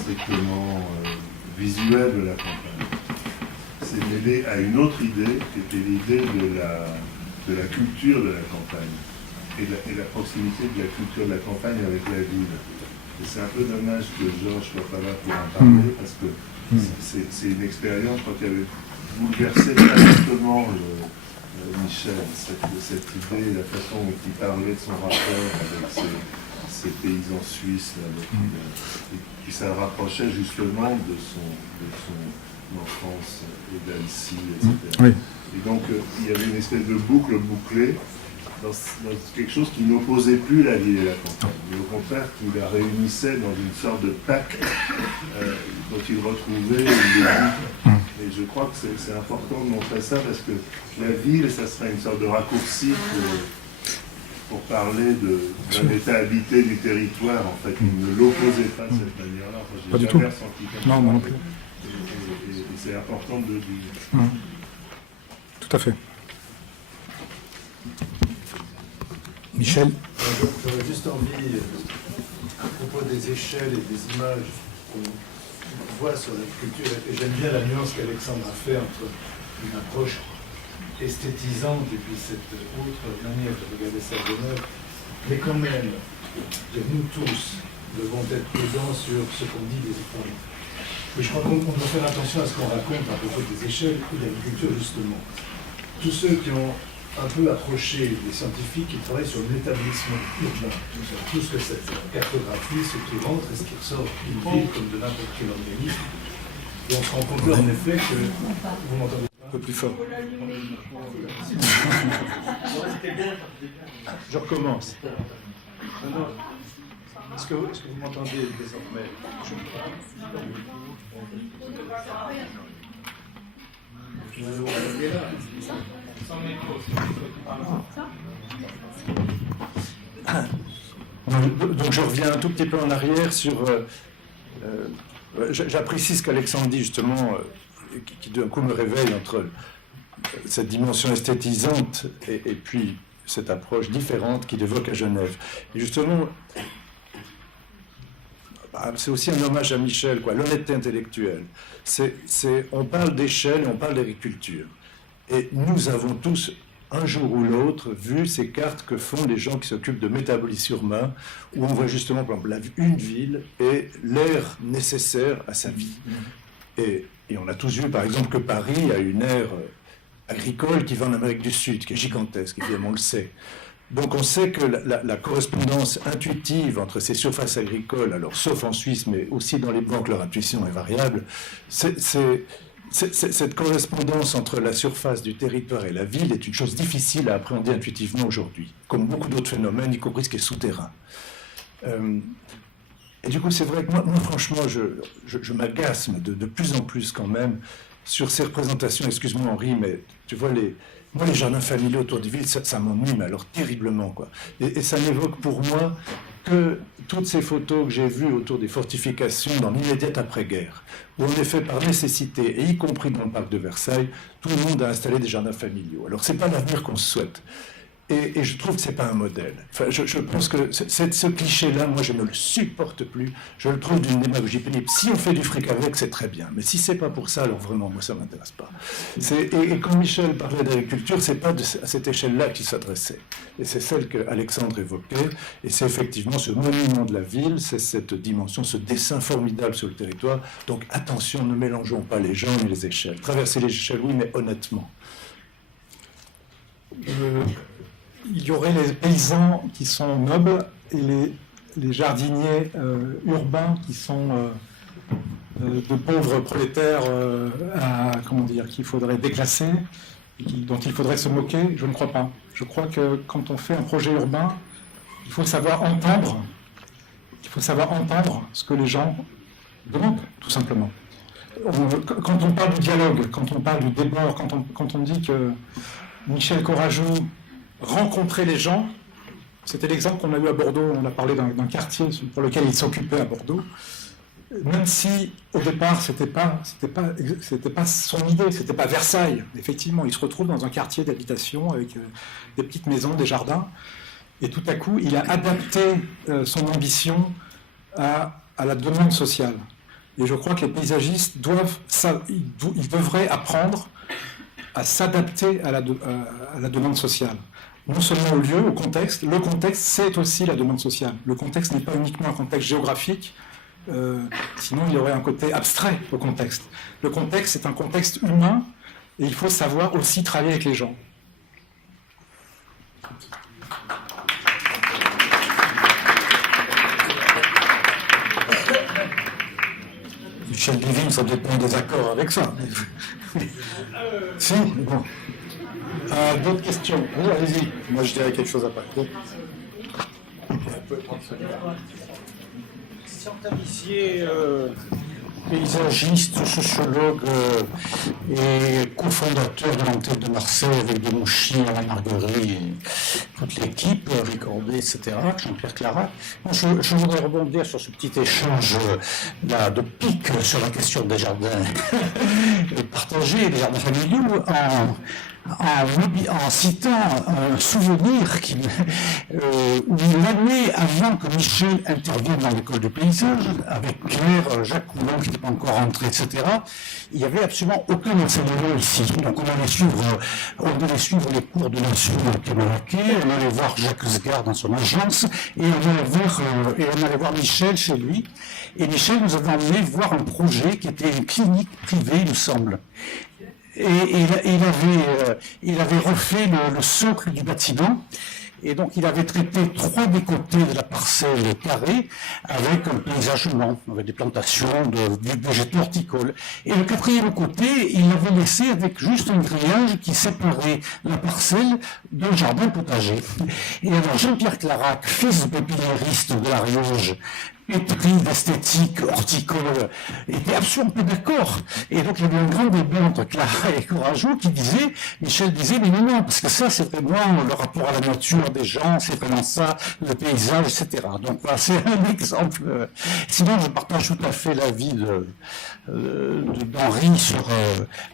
strictement visuelle de la campagne s'est mêlée à une autre idée, qui était l'idée de la culture de la campagne et la proximité de la culture de la campagne avec la ville. Et c'est un peu dommage que Georges ne soit pas là pour en parler, parce que c'est une expérience, je crois, qui avait bouleversé très justement Michel, cette idée, la façon dont il parlait de son rapport avec ces paysans suisses, là, et puis ça le rapprochait justement de son enfance et d'Annecy, etc. Oui. Et donc il y avait une espèce de boucle bouclée dans quelque chose qui n'opposait plus la ville et la campagne, mais au contraire qui la réunissait dans une sorte de pacte dont il retrouvait une. Et je crois que c'est important de montrer ça, parce que la ville, ça serait une sorte de raccourci pour parler d'un état habité du territoire. En fait, il ne l'opposait pas de cette manière-là. Enfin, Pas du tout. Ressenti comme Non, ça. moi non plus. Et c'est important de le dire. Tout à fait. Michel? J'aurais juste envie, à propos des échelles et des images qu'on voit sur l'agriculture, et j'aime bien la nuance qu'Alexandre a fait entre une approche esthétisante et puis cette autre manière de regarder ça de neuf. Mais quand même, nous tous devons être prudents sur ce qu'on dit des écoles. Mais je crois qu'on doit faire attention à ce qu'on raconte à propos des échelles et de l'agriculture, justement. Tous ceux qui ont un peu approché les scientifiques qui travaillent sur l'établissement urbain, tout ce que c'est, la cartographie, ce qui rentre et ce qui ressort d'une ville comme de n'importe quel organisme. Et on se rend compte là, en effet, que vous m'entendez Un peu plus fort. Je recommence. Est-ce que vous m'entendez désormais? Donc je reviens un tout petit peu en arrière sur... j'apprécie ce qu'Alexandre dit justement, qui d'un coup me réveille entre cette dimension esthétisante et puis cette approche différente qu'il évoque à Genève. Et justement, c'est aussi un hommage à Michel, quoi, l'honnêteté intellectuelle. On parle d'échelle et on parle d'agriculture. Et nous avons tous, un jour ou l'autre, vu ces cartes que font les gens qui s'occupent de métabolisme urbain, où on voit justement, par exemple, une ville et l'air nécessaire à sa vie. Et on a tous vu, par exemple, que Paris a une aire agricole qui va en Amérique du Sud, qui est gigantesque, évidemment, on le sait. Donc on sait que la correspondance intuitive entre ces surfaces agricoles, alors sauf en Suisse, mais aussi dans les banques, leur intuition est variable, cette correspondance entre la surface du territoire et la ville est une chose difficile à appréhender intuitivement aujourd'hui, comme beaucoup d'autres phénomènes, y compris ce qui est souterrain. Et du coup, c'est vrai que moi franchement, je m'agace de plus en plus quand même sur ces représentations. Excuse-moi Henri, mais tu vois, moi les jardins familiaux autour des villes, ça m'ennuie, mais alors terriblement, quoi. Et ça n'évoque pour moi que toutes ces photos que j'ai vues autour des fortifications dans l'immédiate après-guerre, où en effet, par nécessité, et y compris dans le parc de Versailles, tout le monde a installé des jardins familiaux. Alors c'est pas l'avenir qu'on se souhaite. Et je trouve que ce n'est pas un modèle. Enfin, je pense que ce cliché-là, moi, je ne le supporte plus. Je le trouve d'une démagogie pénible. Si on fait du fric avec, c'est très bien. Mais si ce n'est pas pour ça, alors vraiment, moi, ça ne m'intéresse pas. Et quand Michel parlait d'agriculture, ce n'est pas à cette échelle-là qu'il s'adressait. Et c'est celle qu'Alexandre évoquait. Et c'est effectivement ce monument de la ville, c'est cette dimension, ce dessin formidable sur le territoire. Donc attention, ne mélangeons pas les gens et les échelles. Traverser les échelles, oui, mais honnêtement. Il y aurait les paysans qui sont nobles et les jardiniers urbains qui sont de pauvres prolétaires qu'il faudrait déclasser, dont il faudrait se moquer. Je ne crois pas. Je crois que quand on fait un projet urbain, il faut savoir entendre ce que les gens demandent, tout simplement. quand on parle du dialogue, quand on parle du débat, quand on dit que Michel Courajou rencontrait les gens, c'était l'exemple qu'on a eu à Bordeaux, on a parlé d'un quartier pour lequel il s'occupait à Bordeaux, même si au départ c'était pas son idée, c'était pas Versailles. Effectivement, il se retrouve dans un quartier d'habitation avec des petites maisons, des jardins, et tout à coup il a adapté son ambition à la demande sociale. Et je crois que les paysagistes ils devraient apprendre à s'adapter à la demande sociale. Non seulement au lieu, au contexte. Le contexte, c'est aussi la demande sociale. Le contexte n'est pas uniquement un contexte géographique, sinon il y aurait un côté abstrait au contexte. Le contexte, c'est un contexte humain, et il faut savoir aussi travailler avec les gens. Michel Lévy, ça doit être un désaccord avec ça. Si, bon. D'autres questions? Oui, allez-y. Moi, je dirais quelque chose après. Christian Tabissier, paysagiste, sociologue et cofondateur de l'Antenne de Marseille avec Demouchy, Alain Marguerite et toute l'équipe, Ricordet, etc., Jean-Pierre Clarat. Je voudrais rebondir sur ce petit échange là, de pique sur la question des jardins partagés, des jardins familiaux, en citant un souvenir où l'année avant que Michel intervienne dans l'école de paysage, avec Claire, Jacques Coulon qui n'était pas encore rentré, etc., il n'y avait absolument aucun enseignement ici. Donc on allait suivre les cours de Monsieur Camaraquet, on allait voir Jacques Sgard dans son agence, et on allait voir Michel chez lui. Et Michel nous avait emmené voir un projet qui était une clinique privée, il me semble. Et il avait refait le socle du bâtiment, et donc il avait traité 3 des côtés de la parcelle carrée avec un paysagement, avec des plantations de végétaux horticoles. Et le 4e côté, il l'avait laissé avec juste un grillage qui séparait la parcelle d'un jardin potager. Et alors Jean-Pierre Clarac, fils de pépiniériste de la Rioge, pétri d'esthétique horticole, était absolument pas d'accord. Et donc il y avait un grand débat entre Clara et Courajou qui disait, Michel disait, mais non, parce que ça c'est vraiment le rapport à la nature des gens, c'est vraiment ça, le paysage, etc. Donc voilà, c'est un exemple. Sinon je partage tout à fait l'avis d'Henri sur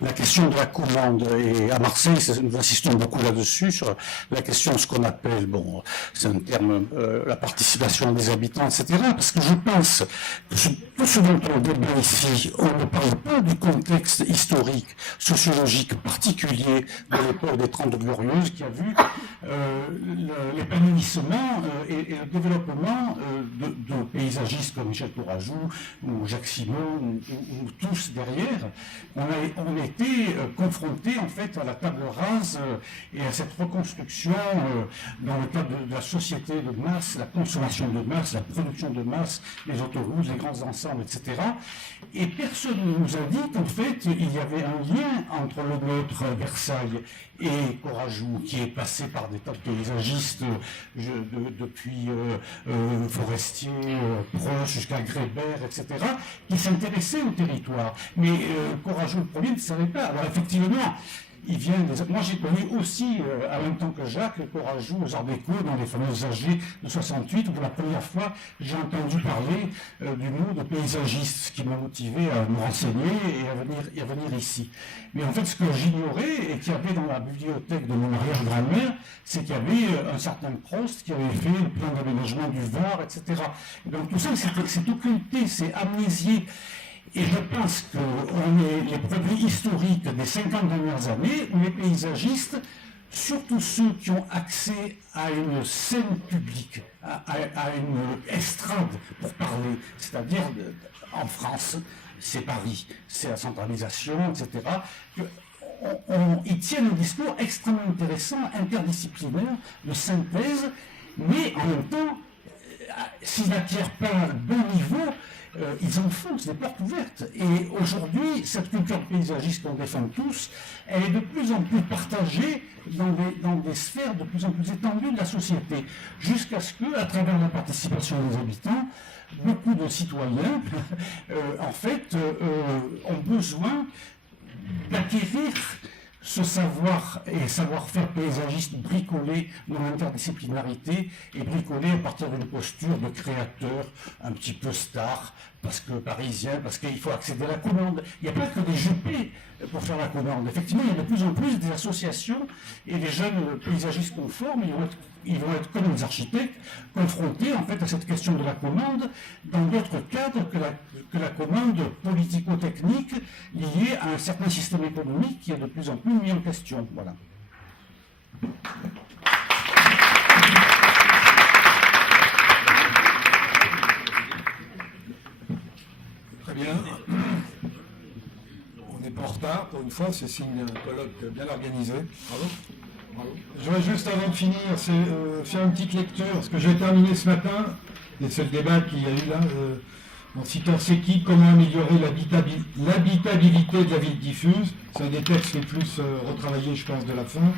la question de la commande. Et à Marseille, nous insistons beaucoup là-dessus, sur la question de ce qu'on appelle, bon, c'est un terme, la participation des habitants, etc. Parce que je pense que tout ce dont on débat ici, on ne parle pas du contexte historique, sociologique particulier de l'époque des 30 Glorieuses qui a vu l'épanouissement et le développement de paysagistes comme Michel Courajou ou Jacques Simon ou tous derrière. On a été confrontés en fait à la table rase et à cette reconstruction dans le cadre de la société de masse, la consommation de masse, la production de masse, les autoroutes, les grands ensembles, etc. Et personne ne nous a dit qu'en fait, il y avait un lien entre le nôtre Versailles et Courajou, qui est passé par des tas de paysagistes depuis Forestier, Proche, jusqu'à Grébert, etc., qui s'intéressaient au territoire. Mais Courajou, le premier, ne savait pas. Alors effectivement, moi j'ai connu aussi, en même temps que Jacques, Courajou aux Arts Déco, dans les fameuses AG de 68, où pour la première fois j'ai entendu parler du mot de paysagiste, ce qui m'a motivé à me renseigner et à venir ici. Mais en fait, ce que j'ignorais et qu'il y avait dans la bibliothèque de mon arrière-grand-mère, c'est qu'il y avait un certain Prost qui avait fait le plan d'aménagement du Var, etc. Et donc tout ça, c'est occulté, c'est amnésié. Et je pense qu'on est les produits historiques des 50 dernières années où les paysagistes, surtout ceux qui ont accès à une scène publique, à une estrade pour parler, c'est-à-dire en France, c'est Paris, c'est la centralisation, etc., ils tiennent un discours extrêmement intéressant, interdisciplinaire, de synthèse, mais en même temps, s'ils n'acquièrent pas un bon niveau, ils enfoncent des portes ouvertes. Et aujourd'hui, cette culture paysagiste qu'on défend tous, elle est de plus en plus partagée dans des sphères de plus en plus étendues de la société, jusqu'à ce que, à travers la participation des habitants, beaucoup de citoyens, en fait, ont besoin d'acquérir ce savoir et savoir-faire paysagiste bricolé dans l'interdisciplinarité et bricolé à partir d'une posture de créateur un petit peu star, parce que parisien, parce qu'il faut accéder à la commande. Il n'y a pas que des GP pour faire la commande. Effectivement, il y a de plus en plus des associations et les jeunes paysagistes qu'on forme, ils vont être comme les architectes, confrontés en fait à cette question de la commande dans d'autres cadres que la commande politico-technique liée à un certain système économique qui est de plus en plus mis en question. Voilà. Très bien. On n'est pas en retard pour une fois, c'est signe d'un colloque bien organisé. Bravo. Bravo. Je voudrais juste avant de finir faire une petite lecture, parce que j'ai terminé ce matin, et c'est le débat qu'il y a eu là, en citant Seki, comment améliorer l'habitabilité de la ville diffuse. C'est un des textes les plus retravaillés, je pense, de la fin.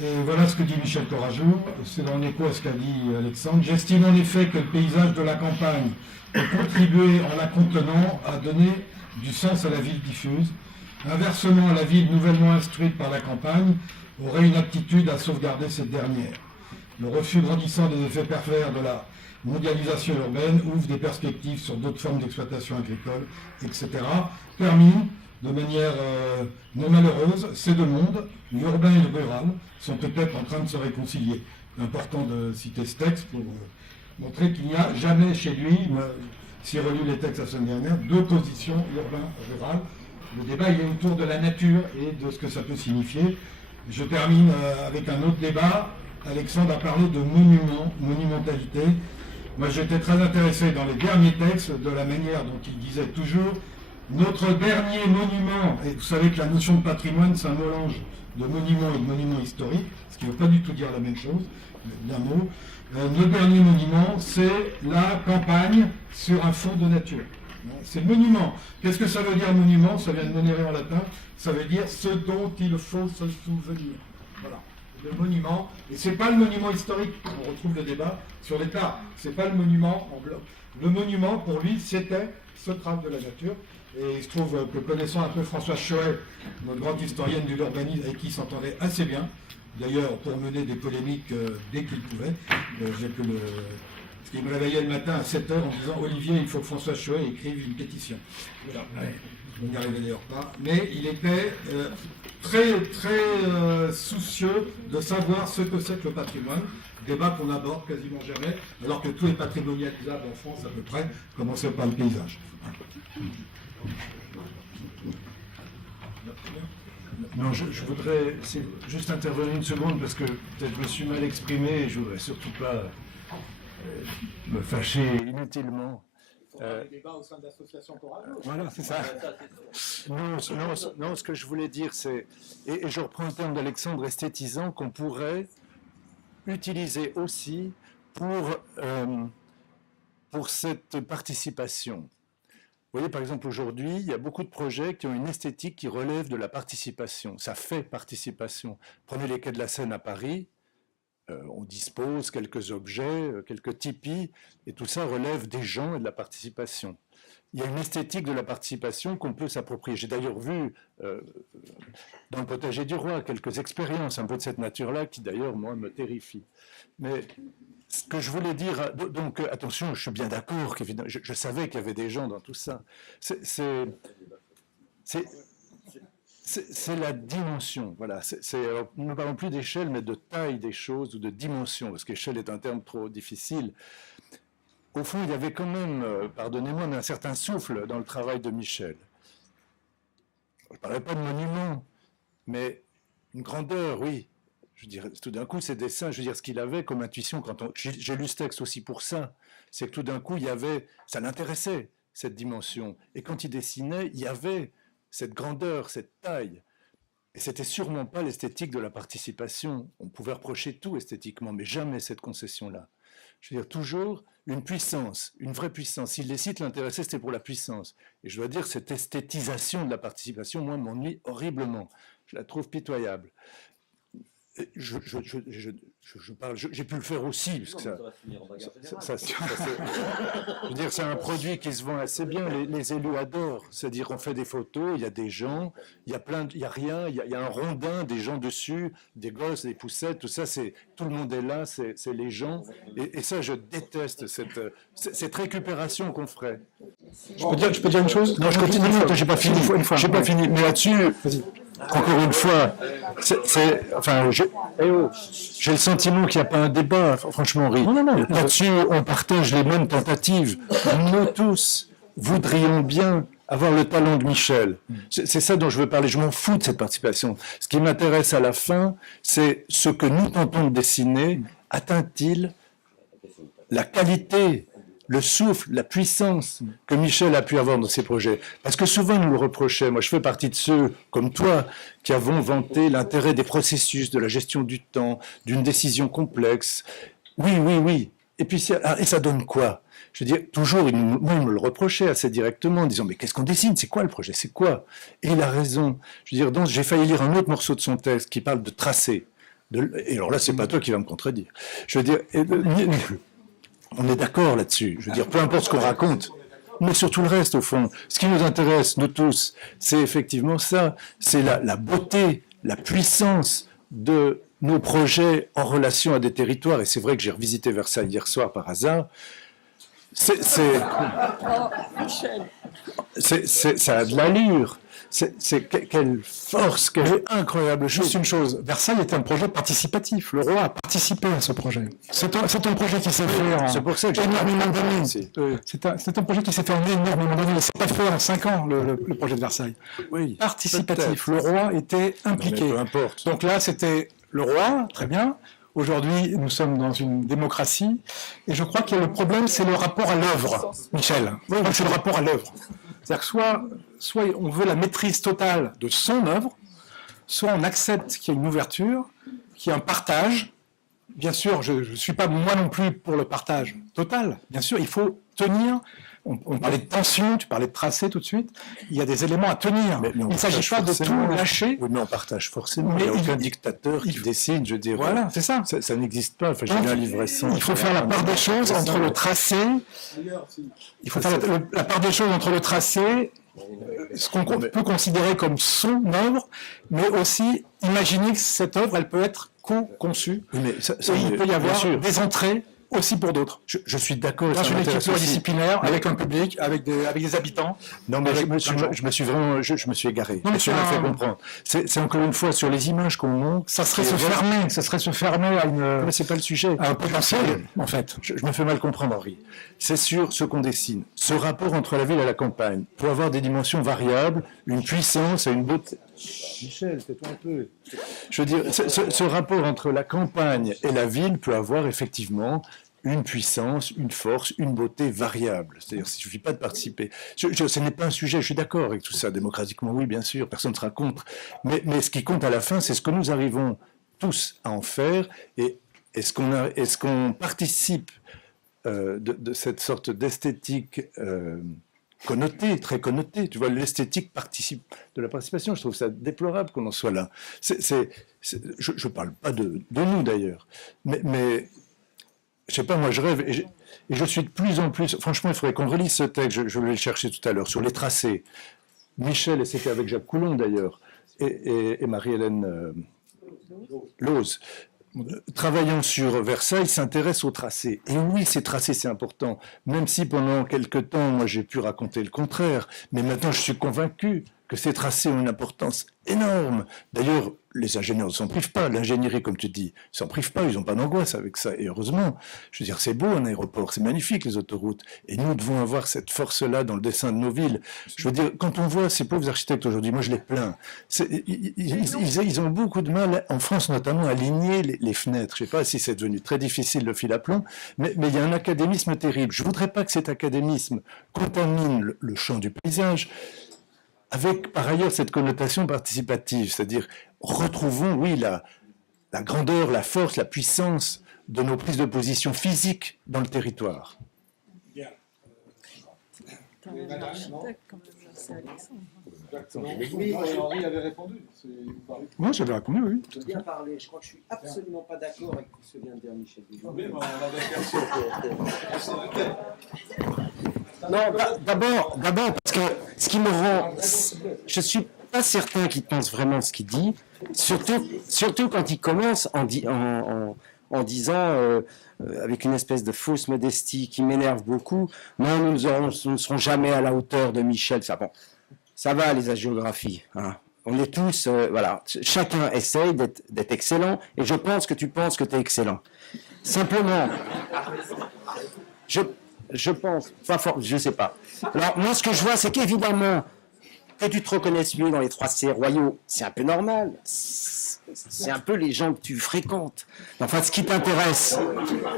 Et voilà ce que dit Michel Courajou, c'est en écho à ce qu'a dit Alexandre. J'estime en effet que le paysage de la campagne peut contribuer en la contenant à donner du sens à la ville diffuse. Inversement, la ville nouvellement instruite par la campagne aurait une aptitude à sauvegarder cette dernière. Le refus grandissant des effets pervers de la mondialisation urbaine ouvre des perspectives sur d'autres formes d'exploitation agricole, etc. Termine de manière non malheureuse, ces deux mondes, l'urbain et le rural, sont peut-être en train de se réconcilier. C'est important de citer ce texte pour montrer qu'il n'y a jamais chez lui, si relu les textes la semaine dernière, d'opposition urbain-rural. Le débat il est autour de la nature et de ce que ça peut signifier. Je termine avec un autre débat. Alexandre a parlé de monumentalité. Moi j'étais très intéressé dans les derniers textes de la manière dont il disait toujours notre dernier monument, et vous savez que la notion de patrimoine c'est un mélange de monument et de monument historique, ce qui ne veut pas du tout dire la même chose, d'un mot. Notre dernier monument, c'est la campagne sur un fond de nature. C'est le monument. Qu'est-ce que ça veut dire monument? Ça vient de monere en latin. Ça veut dire ce dont il faut se souvenir. Voilà. Le monument. Et c'est pas le monument historique. On retrouve le débat sur l'État. C'est pas le monument en bloc. Le monument, pour lui, c'était ce drame de la nature. Et il se trouve que connaissant un peu Françoise Choët, notre grande historienne de l'urbanisme, avec qui il s'entendait assez bien, d'ailleurs pour mener des polémiques dès qu'il pouvait, parce qu'il me réveillait le matin à 7h en disant « Olivier, il faut que François Choët écrive une pétition ». Voilà. On n'y arrivait d'ailleurs pas. Mais il était très soucieux de savoir ce que c'est que le patrimoine, débat qu'on aborde quasiment jamais, alors que tout est patrimonialisable en France à peu près, commencez par le paysage. Non, je voudrais juste intervenir une seconde parce que peut-être je me suis mal exprimé et je ne voudrais surtout pas me fâcher inutilement. Débat au sein de l'association Courajou. Voilà, c'est ça. Non, ce que je voulais dire, c'est, et je reprends le terme d'Alexandre, esthétisant, qu'on pourrait utiliser aussi pour cette participation. Vous voyez, par exemple, aujourd'hui, il y a beaucoup de projets qui ont une esthétique qui relève de la participation. Ça fait participation. Prenez les quais de la Seine à Paris, on dispose quelques objets, quelques tipis, et tout ça relève des gens et de la participation. Il y a une esthétique de la participation qu'on peut s'approprier. J'ai d'ailleurs vu dans le potager du roi quelques expériences un peu de cette nature-là qui d'ailleurs, moi, me terrifient. Mais ce que je voulais dire, donc attention, je suis bien d'accord, je savais qu'il y avait des gens dans tout ça. C'est la dimension, voilà. Alors, nous ne parlons plus d'échelle, mais de taille des choses ou de dimension, parce qu'échelle est un terme trop difficile. Au fond, il y avait quand même, pardonnez-moi, mais un certain souffle dans le travail de Michel. Je ne parlais pas de monument, mais une grandeur, oui. Je veux dire, tout d'un coup, ces dessins, je veux dire, ce qu'il avait comme intuition, j'ai lu ce texte aussi pour ça, c'est que tout d'un coup, ça l'intéressait, cette dimension. Et quand il dessinait, il y avait cette grandeur, cette taille. Et c'était sûrement pas l'esthétique de la participation. On pouvait reprocher tout esthétiquement, mais jamais cette concession-là. Je veux dire, toujours une puissance, une vraie puissance. Si les sites l'intéressaient, c'était pour la puissance. Et je dois dire, cette esthétisation de la participation, moi, m'ennuie horriblement. Je la trouve pitoyable. Je parle, j'ai pu le faire aussi, parce que je veux dire, c'est un produit qui se vend assez bien. Les élus adorent, c'est-à-dire qu'on fait des photos, il y a des gens, il y a rien, il y a un rondin, des gens dessus, des gosses, des poussettes, tout ça, tout le monde est là, c'est les gens, et ça, je déteste cette récupération qu'on ferait. Je peux dire une chose? Non, je continue, j'ai pas fini. J'ai pas fini, mais là-dessus, encore une fois, j'ai le sentiment qu'il n'y a pas un débat, franchement, Henri. Là-dessus, on partage les mêmes tentatives. Nous tous voudrions bien avoir le talent de Michel. C'est ça dont je veux parler. Je m'en fous de cette participation. Ce qui m'intéresse à la fin, c'est ce que nous tentons de dessiner. Atteint-il la qualité, le souffle, la puissance que Michel a pu avoir dans ses projets. Parce que souvent, il nous le reprochait. Moi, je fais partie de ceux, comme toi, qui avons vanté l'intérêt des processus, de la gestion du temps, d'une décision complexe. Oui. Et puis, et ça donne quoi? Je veux dire, toujours, moi, il me le reprochait assez directement, en disant, mais qu'est-ce qu'on dessine? C'est quoi le projet? C'est quoi? Et il a raison. Je veux dire, j'ai failli lire un autre morceau de son texte qui parle de tracé. Et alors là, c'est pas toi qui vas me contredire. Je veux dire... On est d'accord là-dessus. Je veux dire, peu importe ce qu'on raconte, mais sur tout le reste, au fond. Ce qui nous intéresse, nous tous, c'est effectivement ça. C'est la beauté, la puissance de nos projets en relation à des territoires. Et c'est vrai que j'ai revisité Versailles hier soir par hasard. Ça a de l'allure. Quelle force, quelle incroyable chose. Juste une chose, Versailles est un projet participatif. Le roi a participé à ce projet. C'est un projet qui s'est fait en C'est pour ça que énormément d'années. C'est un projet qui s'est fait en énormément d'années. C'est pas fait en 5 ans, le projet de Versailles. Oui, Participatif. Le roi était impliqué. Peu importe. Donc là, c'était le roi, très bien. Aujourd'hui, nous sommes dans une démocratie. Et je crois que le problème, c'est le rapport à l'œuvre, Michel. Oui, c'est le rapport à l'œuvre. C'est-à-dire que soit on veut la maîtrise totale de son œuvre, soit on accepte qu'il y ait une ouverture, qu'il y ait un partage. Bien sûr, je ne suis pas moi non plus pour le partage total. Bien sûr, il faut tenir. On parlait de tension, tu parlais de tracé tout de suite. Il y a des éléments à tenir. Il ne s'agit pas de tout lâcher. Oui, mais on partage forcément. Il n'y a aucun dictateur qui décide, je veux dire. Voilà, c'est ça. Ça n'existe pas. Enfin, j'ai lu un livre récent. Il faut faire la part des choses entre le tracé. Il faut faire la part des choses entre le tracé, ce qu'on peut considérer comme son œuvre, mais aussi imaginer que cette œuvre, elle peut être co-conçue. Oui, mais il peut y avoir des entrées aussi pour d'autres. Je suis d'accord. Dans une équipe pluridisciplinaire, avec un public, avec des habitants. Non, mais je me suis égaré. Non, mais tu m'as fait comprendre. C'est encore une fois sur les images qu'on montre. Ça serait se fermer à une. Mais c'est pas le sujet. À un potentiel, en fait. Je me fais mal comprendre, Henri. C'est sur ce qu'on dessine. Ce rapport entre la ville et la campagne peut avoir des dimensions variables, une puissance et une beauté. Michel, tais-toi un peu. Je veux dire, ce rapport entre la campagne et la ville peut avoir effectivement une puissance, une force, une beauté variable. C'est-à-dire, il ne suffit pas de participer. Ce n'est pas un sujet, je suis d'accord avec tout ça, démocratiquement, oui, bien sûr, personne ne sera contre. Mais ce qui compte à la fin, c'est ce que nous arrivons tous à en faire et est-ce qu'on participe de cette sorte d'esthétique connotée, très connotée. Tu vois, l'esthétique participe de la participation. Je trouve ça déplorable qu'on en soit là. Je ne parle pas de nous, d'ailleurs. Mais je sais pas, moi je rêve, et je suis de plus en plus... Franchement, il faudrait qu'on relise ce texte, je voulais le chercher tout à l'heure, sur les tracés. Michel, et c'était avec Jacques Coulon d'ailleurs, et Marie-Hélène Lose, travaillant sur Versailles, s'intéresse aux tracés. Et oui, ces tracés, c'est important, même si pendant quelque temps, moi j'ai pu raconter le contraire, mais maintenant je suis convaincu que ces tracés ont une importance énorme. D'ailleurs, les ingénieurs ne s'en privent pas. L'ingénierie, comme tu dis, ne s'en privent pas. Ils n'ont pas d'angoisse avec ça. Et heureusement, je veux dire, c'est beau un aéroport, c'est magnifique les autoroutes. Et nous devons avoir cette force-là dans le dessin de nos villes. Je veux dire, quand on voit ces pauvres architectes aujourd'hui, moi je les plains. Ils ont beaucoup de mal, en France notamment, à aligner les fenêtres. Je ne sais pas si c'est devenu très difficile le fil à plomb, mais il y a un académisme terrible. Je ne voudrais pas que cet académisme contamine le champ du paysage, avec par ailleurs cette connotation participative, c'est-à-dire retrouvons, oui, la grandeur, la force, la puissance de nos prises de position physiques dans le territoire. Oui, Henri avait répondu. Moi, j'avais répondu, oui. Je veux bien parler. Je crois que je suis absolument pas d'accord avec ce que vient de dire Michel Delisle. Non, d'abord, parce que ce qui me rend... Je suis pas certain qu'il pense vraiment ce qu'il dit, surtout quand il commence en disant, avec une espèce de fausse modestie qui m'énerve beaucoup, non, nous ne serons jamais à la hauteur de Michel. Ça va, les hagiographies, hein. On est tous, voilà, chacun essaye d'être excellent, et je pense que tu penses que tu es excellent. Simplement, je pense, pas fort, je sais pas. Alors, moi, ce que je vois, c'est qu'évidemment, que tu te reconnaisses mieux dans les 3C royaux, c'est un peu normal. C'est un peu les gens que tu fréquentes. Enfin, ce qui t'intéresse,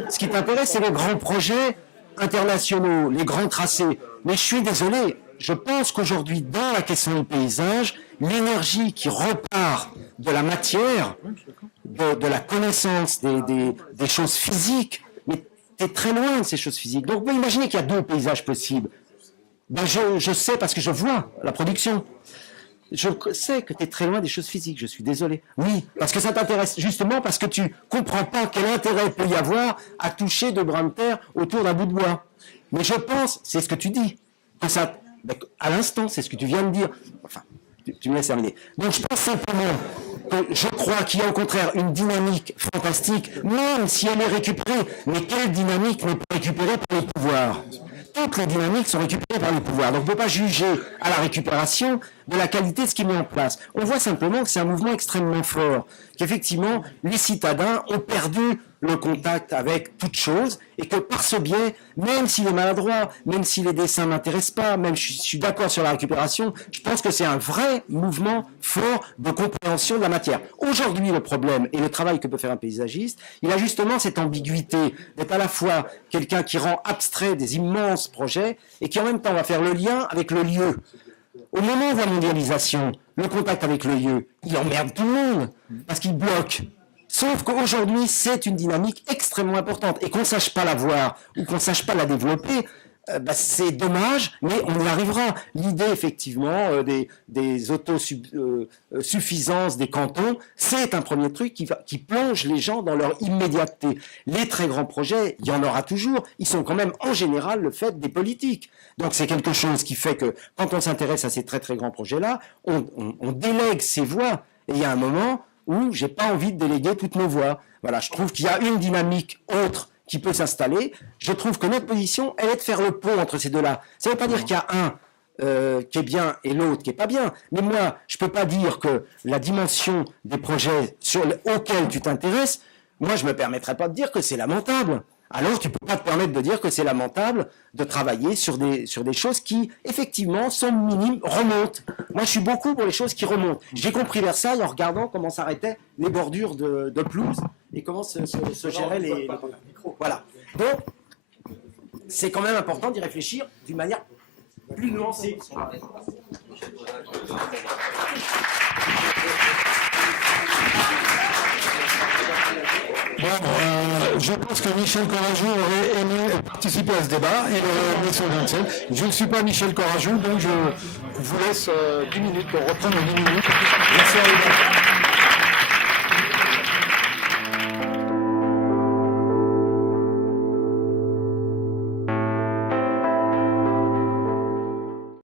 c'est les grands projets internationaux, les grands tracés. Mais je suis désolé, je pense qu'aujourd'hui, dans la question du paysage, l'énergie qui repart de la matière, de la connaissance des choses physiques, mais tu es très loin de ces choses physiques. Donc, on peut imaginer qu'il y a deux paysages possibles. Ben, je sais parce que je vois la production. Je sais que tu es très loin des choses physiques, je suis désolé. Oui, parce que ça t'intéresse justement parce que tu comprends pas quel intérêt peut y avoir à toucher de brins de terre autour d'un bout de bois. Mais je pense, c'est ce que tu dis, que ça, à l'instant, c'est ce que tu viens de dire. Enfin, tu me laisses terminer. Donc je pense simplement que je crois qu'il y a au contraire une dynamique fantastique, même si elle est récupérée. Mais quelle dynamique n'est pas récupérée par les pouvoirs ? Toutes les dynamiques sont récupérées par les pouvoirs. Donc on ne peut pas juger à la récupération de la qualité de ce qui est mis en place. On voit simplement que c'est un mouvement extrêmement fort, qu'effectivement les citadins ont perdu le contact avec toute chose et que par ce biais, même s'il est maladroit, même si les dessins ne m'intéressent pas, même je suis d'accord sur la récupération, je pense que c'est un vrai mouvement fort de compréhension de la matière. Aujourd'hui, le problème et le travail que peut faire un paysagiste, il a justement cette ambiguïté d'être à la fois quelqu'un qui rend abstrait des immenses projets et qui en même temps va faire le lien avec le lieu. Au moment de la mondialisation, le contact avec le lieu, il emmerde tout le monde parce qu'il bloque. Sauf qu'aujourd'hui, c'est une dynamique extrêmement importante. Et qu'on ne sache pas la voir ou qu'on ne sache pas la développer, c'est dommage, mais on y arrivera. L'idée, effectivement, des autosuffisances des cantons, c'est un premier truc qui plonge les gens dans leur immédiateté. Les très grands projets, il y en aura toujours. Ils sont quand même, en général, le fait des politiques. Donc, c'est quelque chose qui fait que, quand on s'intéresse à ces très, très grands projets-là, on délègue ces voix. Et il y a un moment où j'ai pas envie de déléguer toutes nos voix. Voilà, je trouve qu'il y a une dynamique autre qui peut s'installer. Je trouve que notre position, elle est de faire le pont entre ces deux-là. Ça ne veut pas dire qu'il y a un qui est bien et l'autre qui est pas bien. Mais moi, je peux pas dire que la dimension des projets auxquels tu t'intéresses, moi, je me permettrai pas de dire que c'est lamentable. Alors, tu peux pas te permettre de dire que c'est lamentable de travailler sur des choses qui, effectivement, sont minimes, remontent. Moi, je suis beaucoup pour les choses qui remontent. J'ai compris Versailles en regardant comment s'arrêtaient les bordures de pelouse et comment se géraient les... Voilà. Donc, c'est quand même important d'y réfléchir d'une manière plus nuancée. Je pense que Michel Corajou aurait aimé participer à ce débat et aurait mis son grain de sel. Je ne suis pas Michel Corajou, donc je vous laisse 10 minutes pour reprendre 10 minutes. Merci à vous.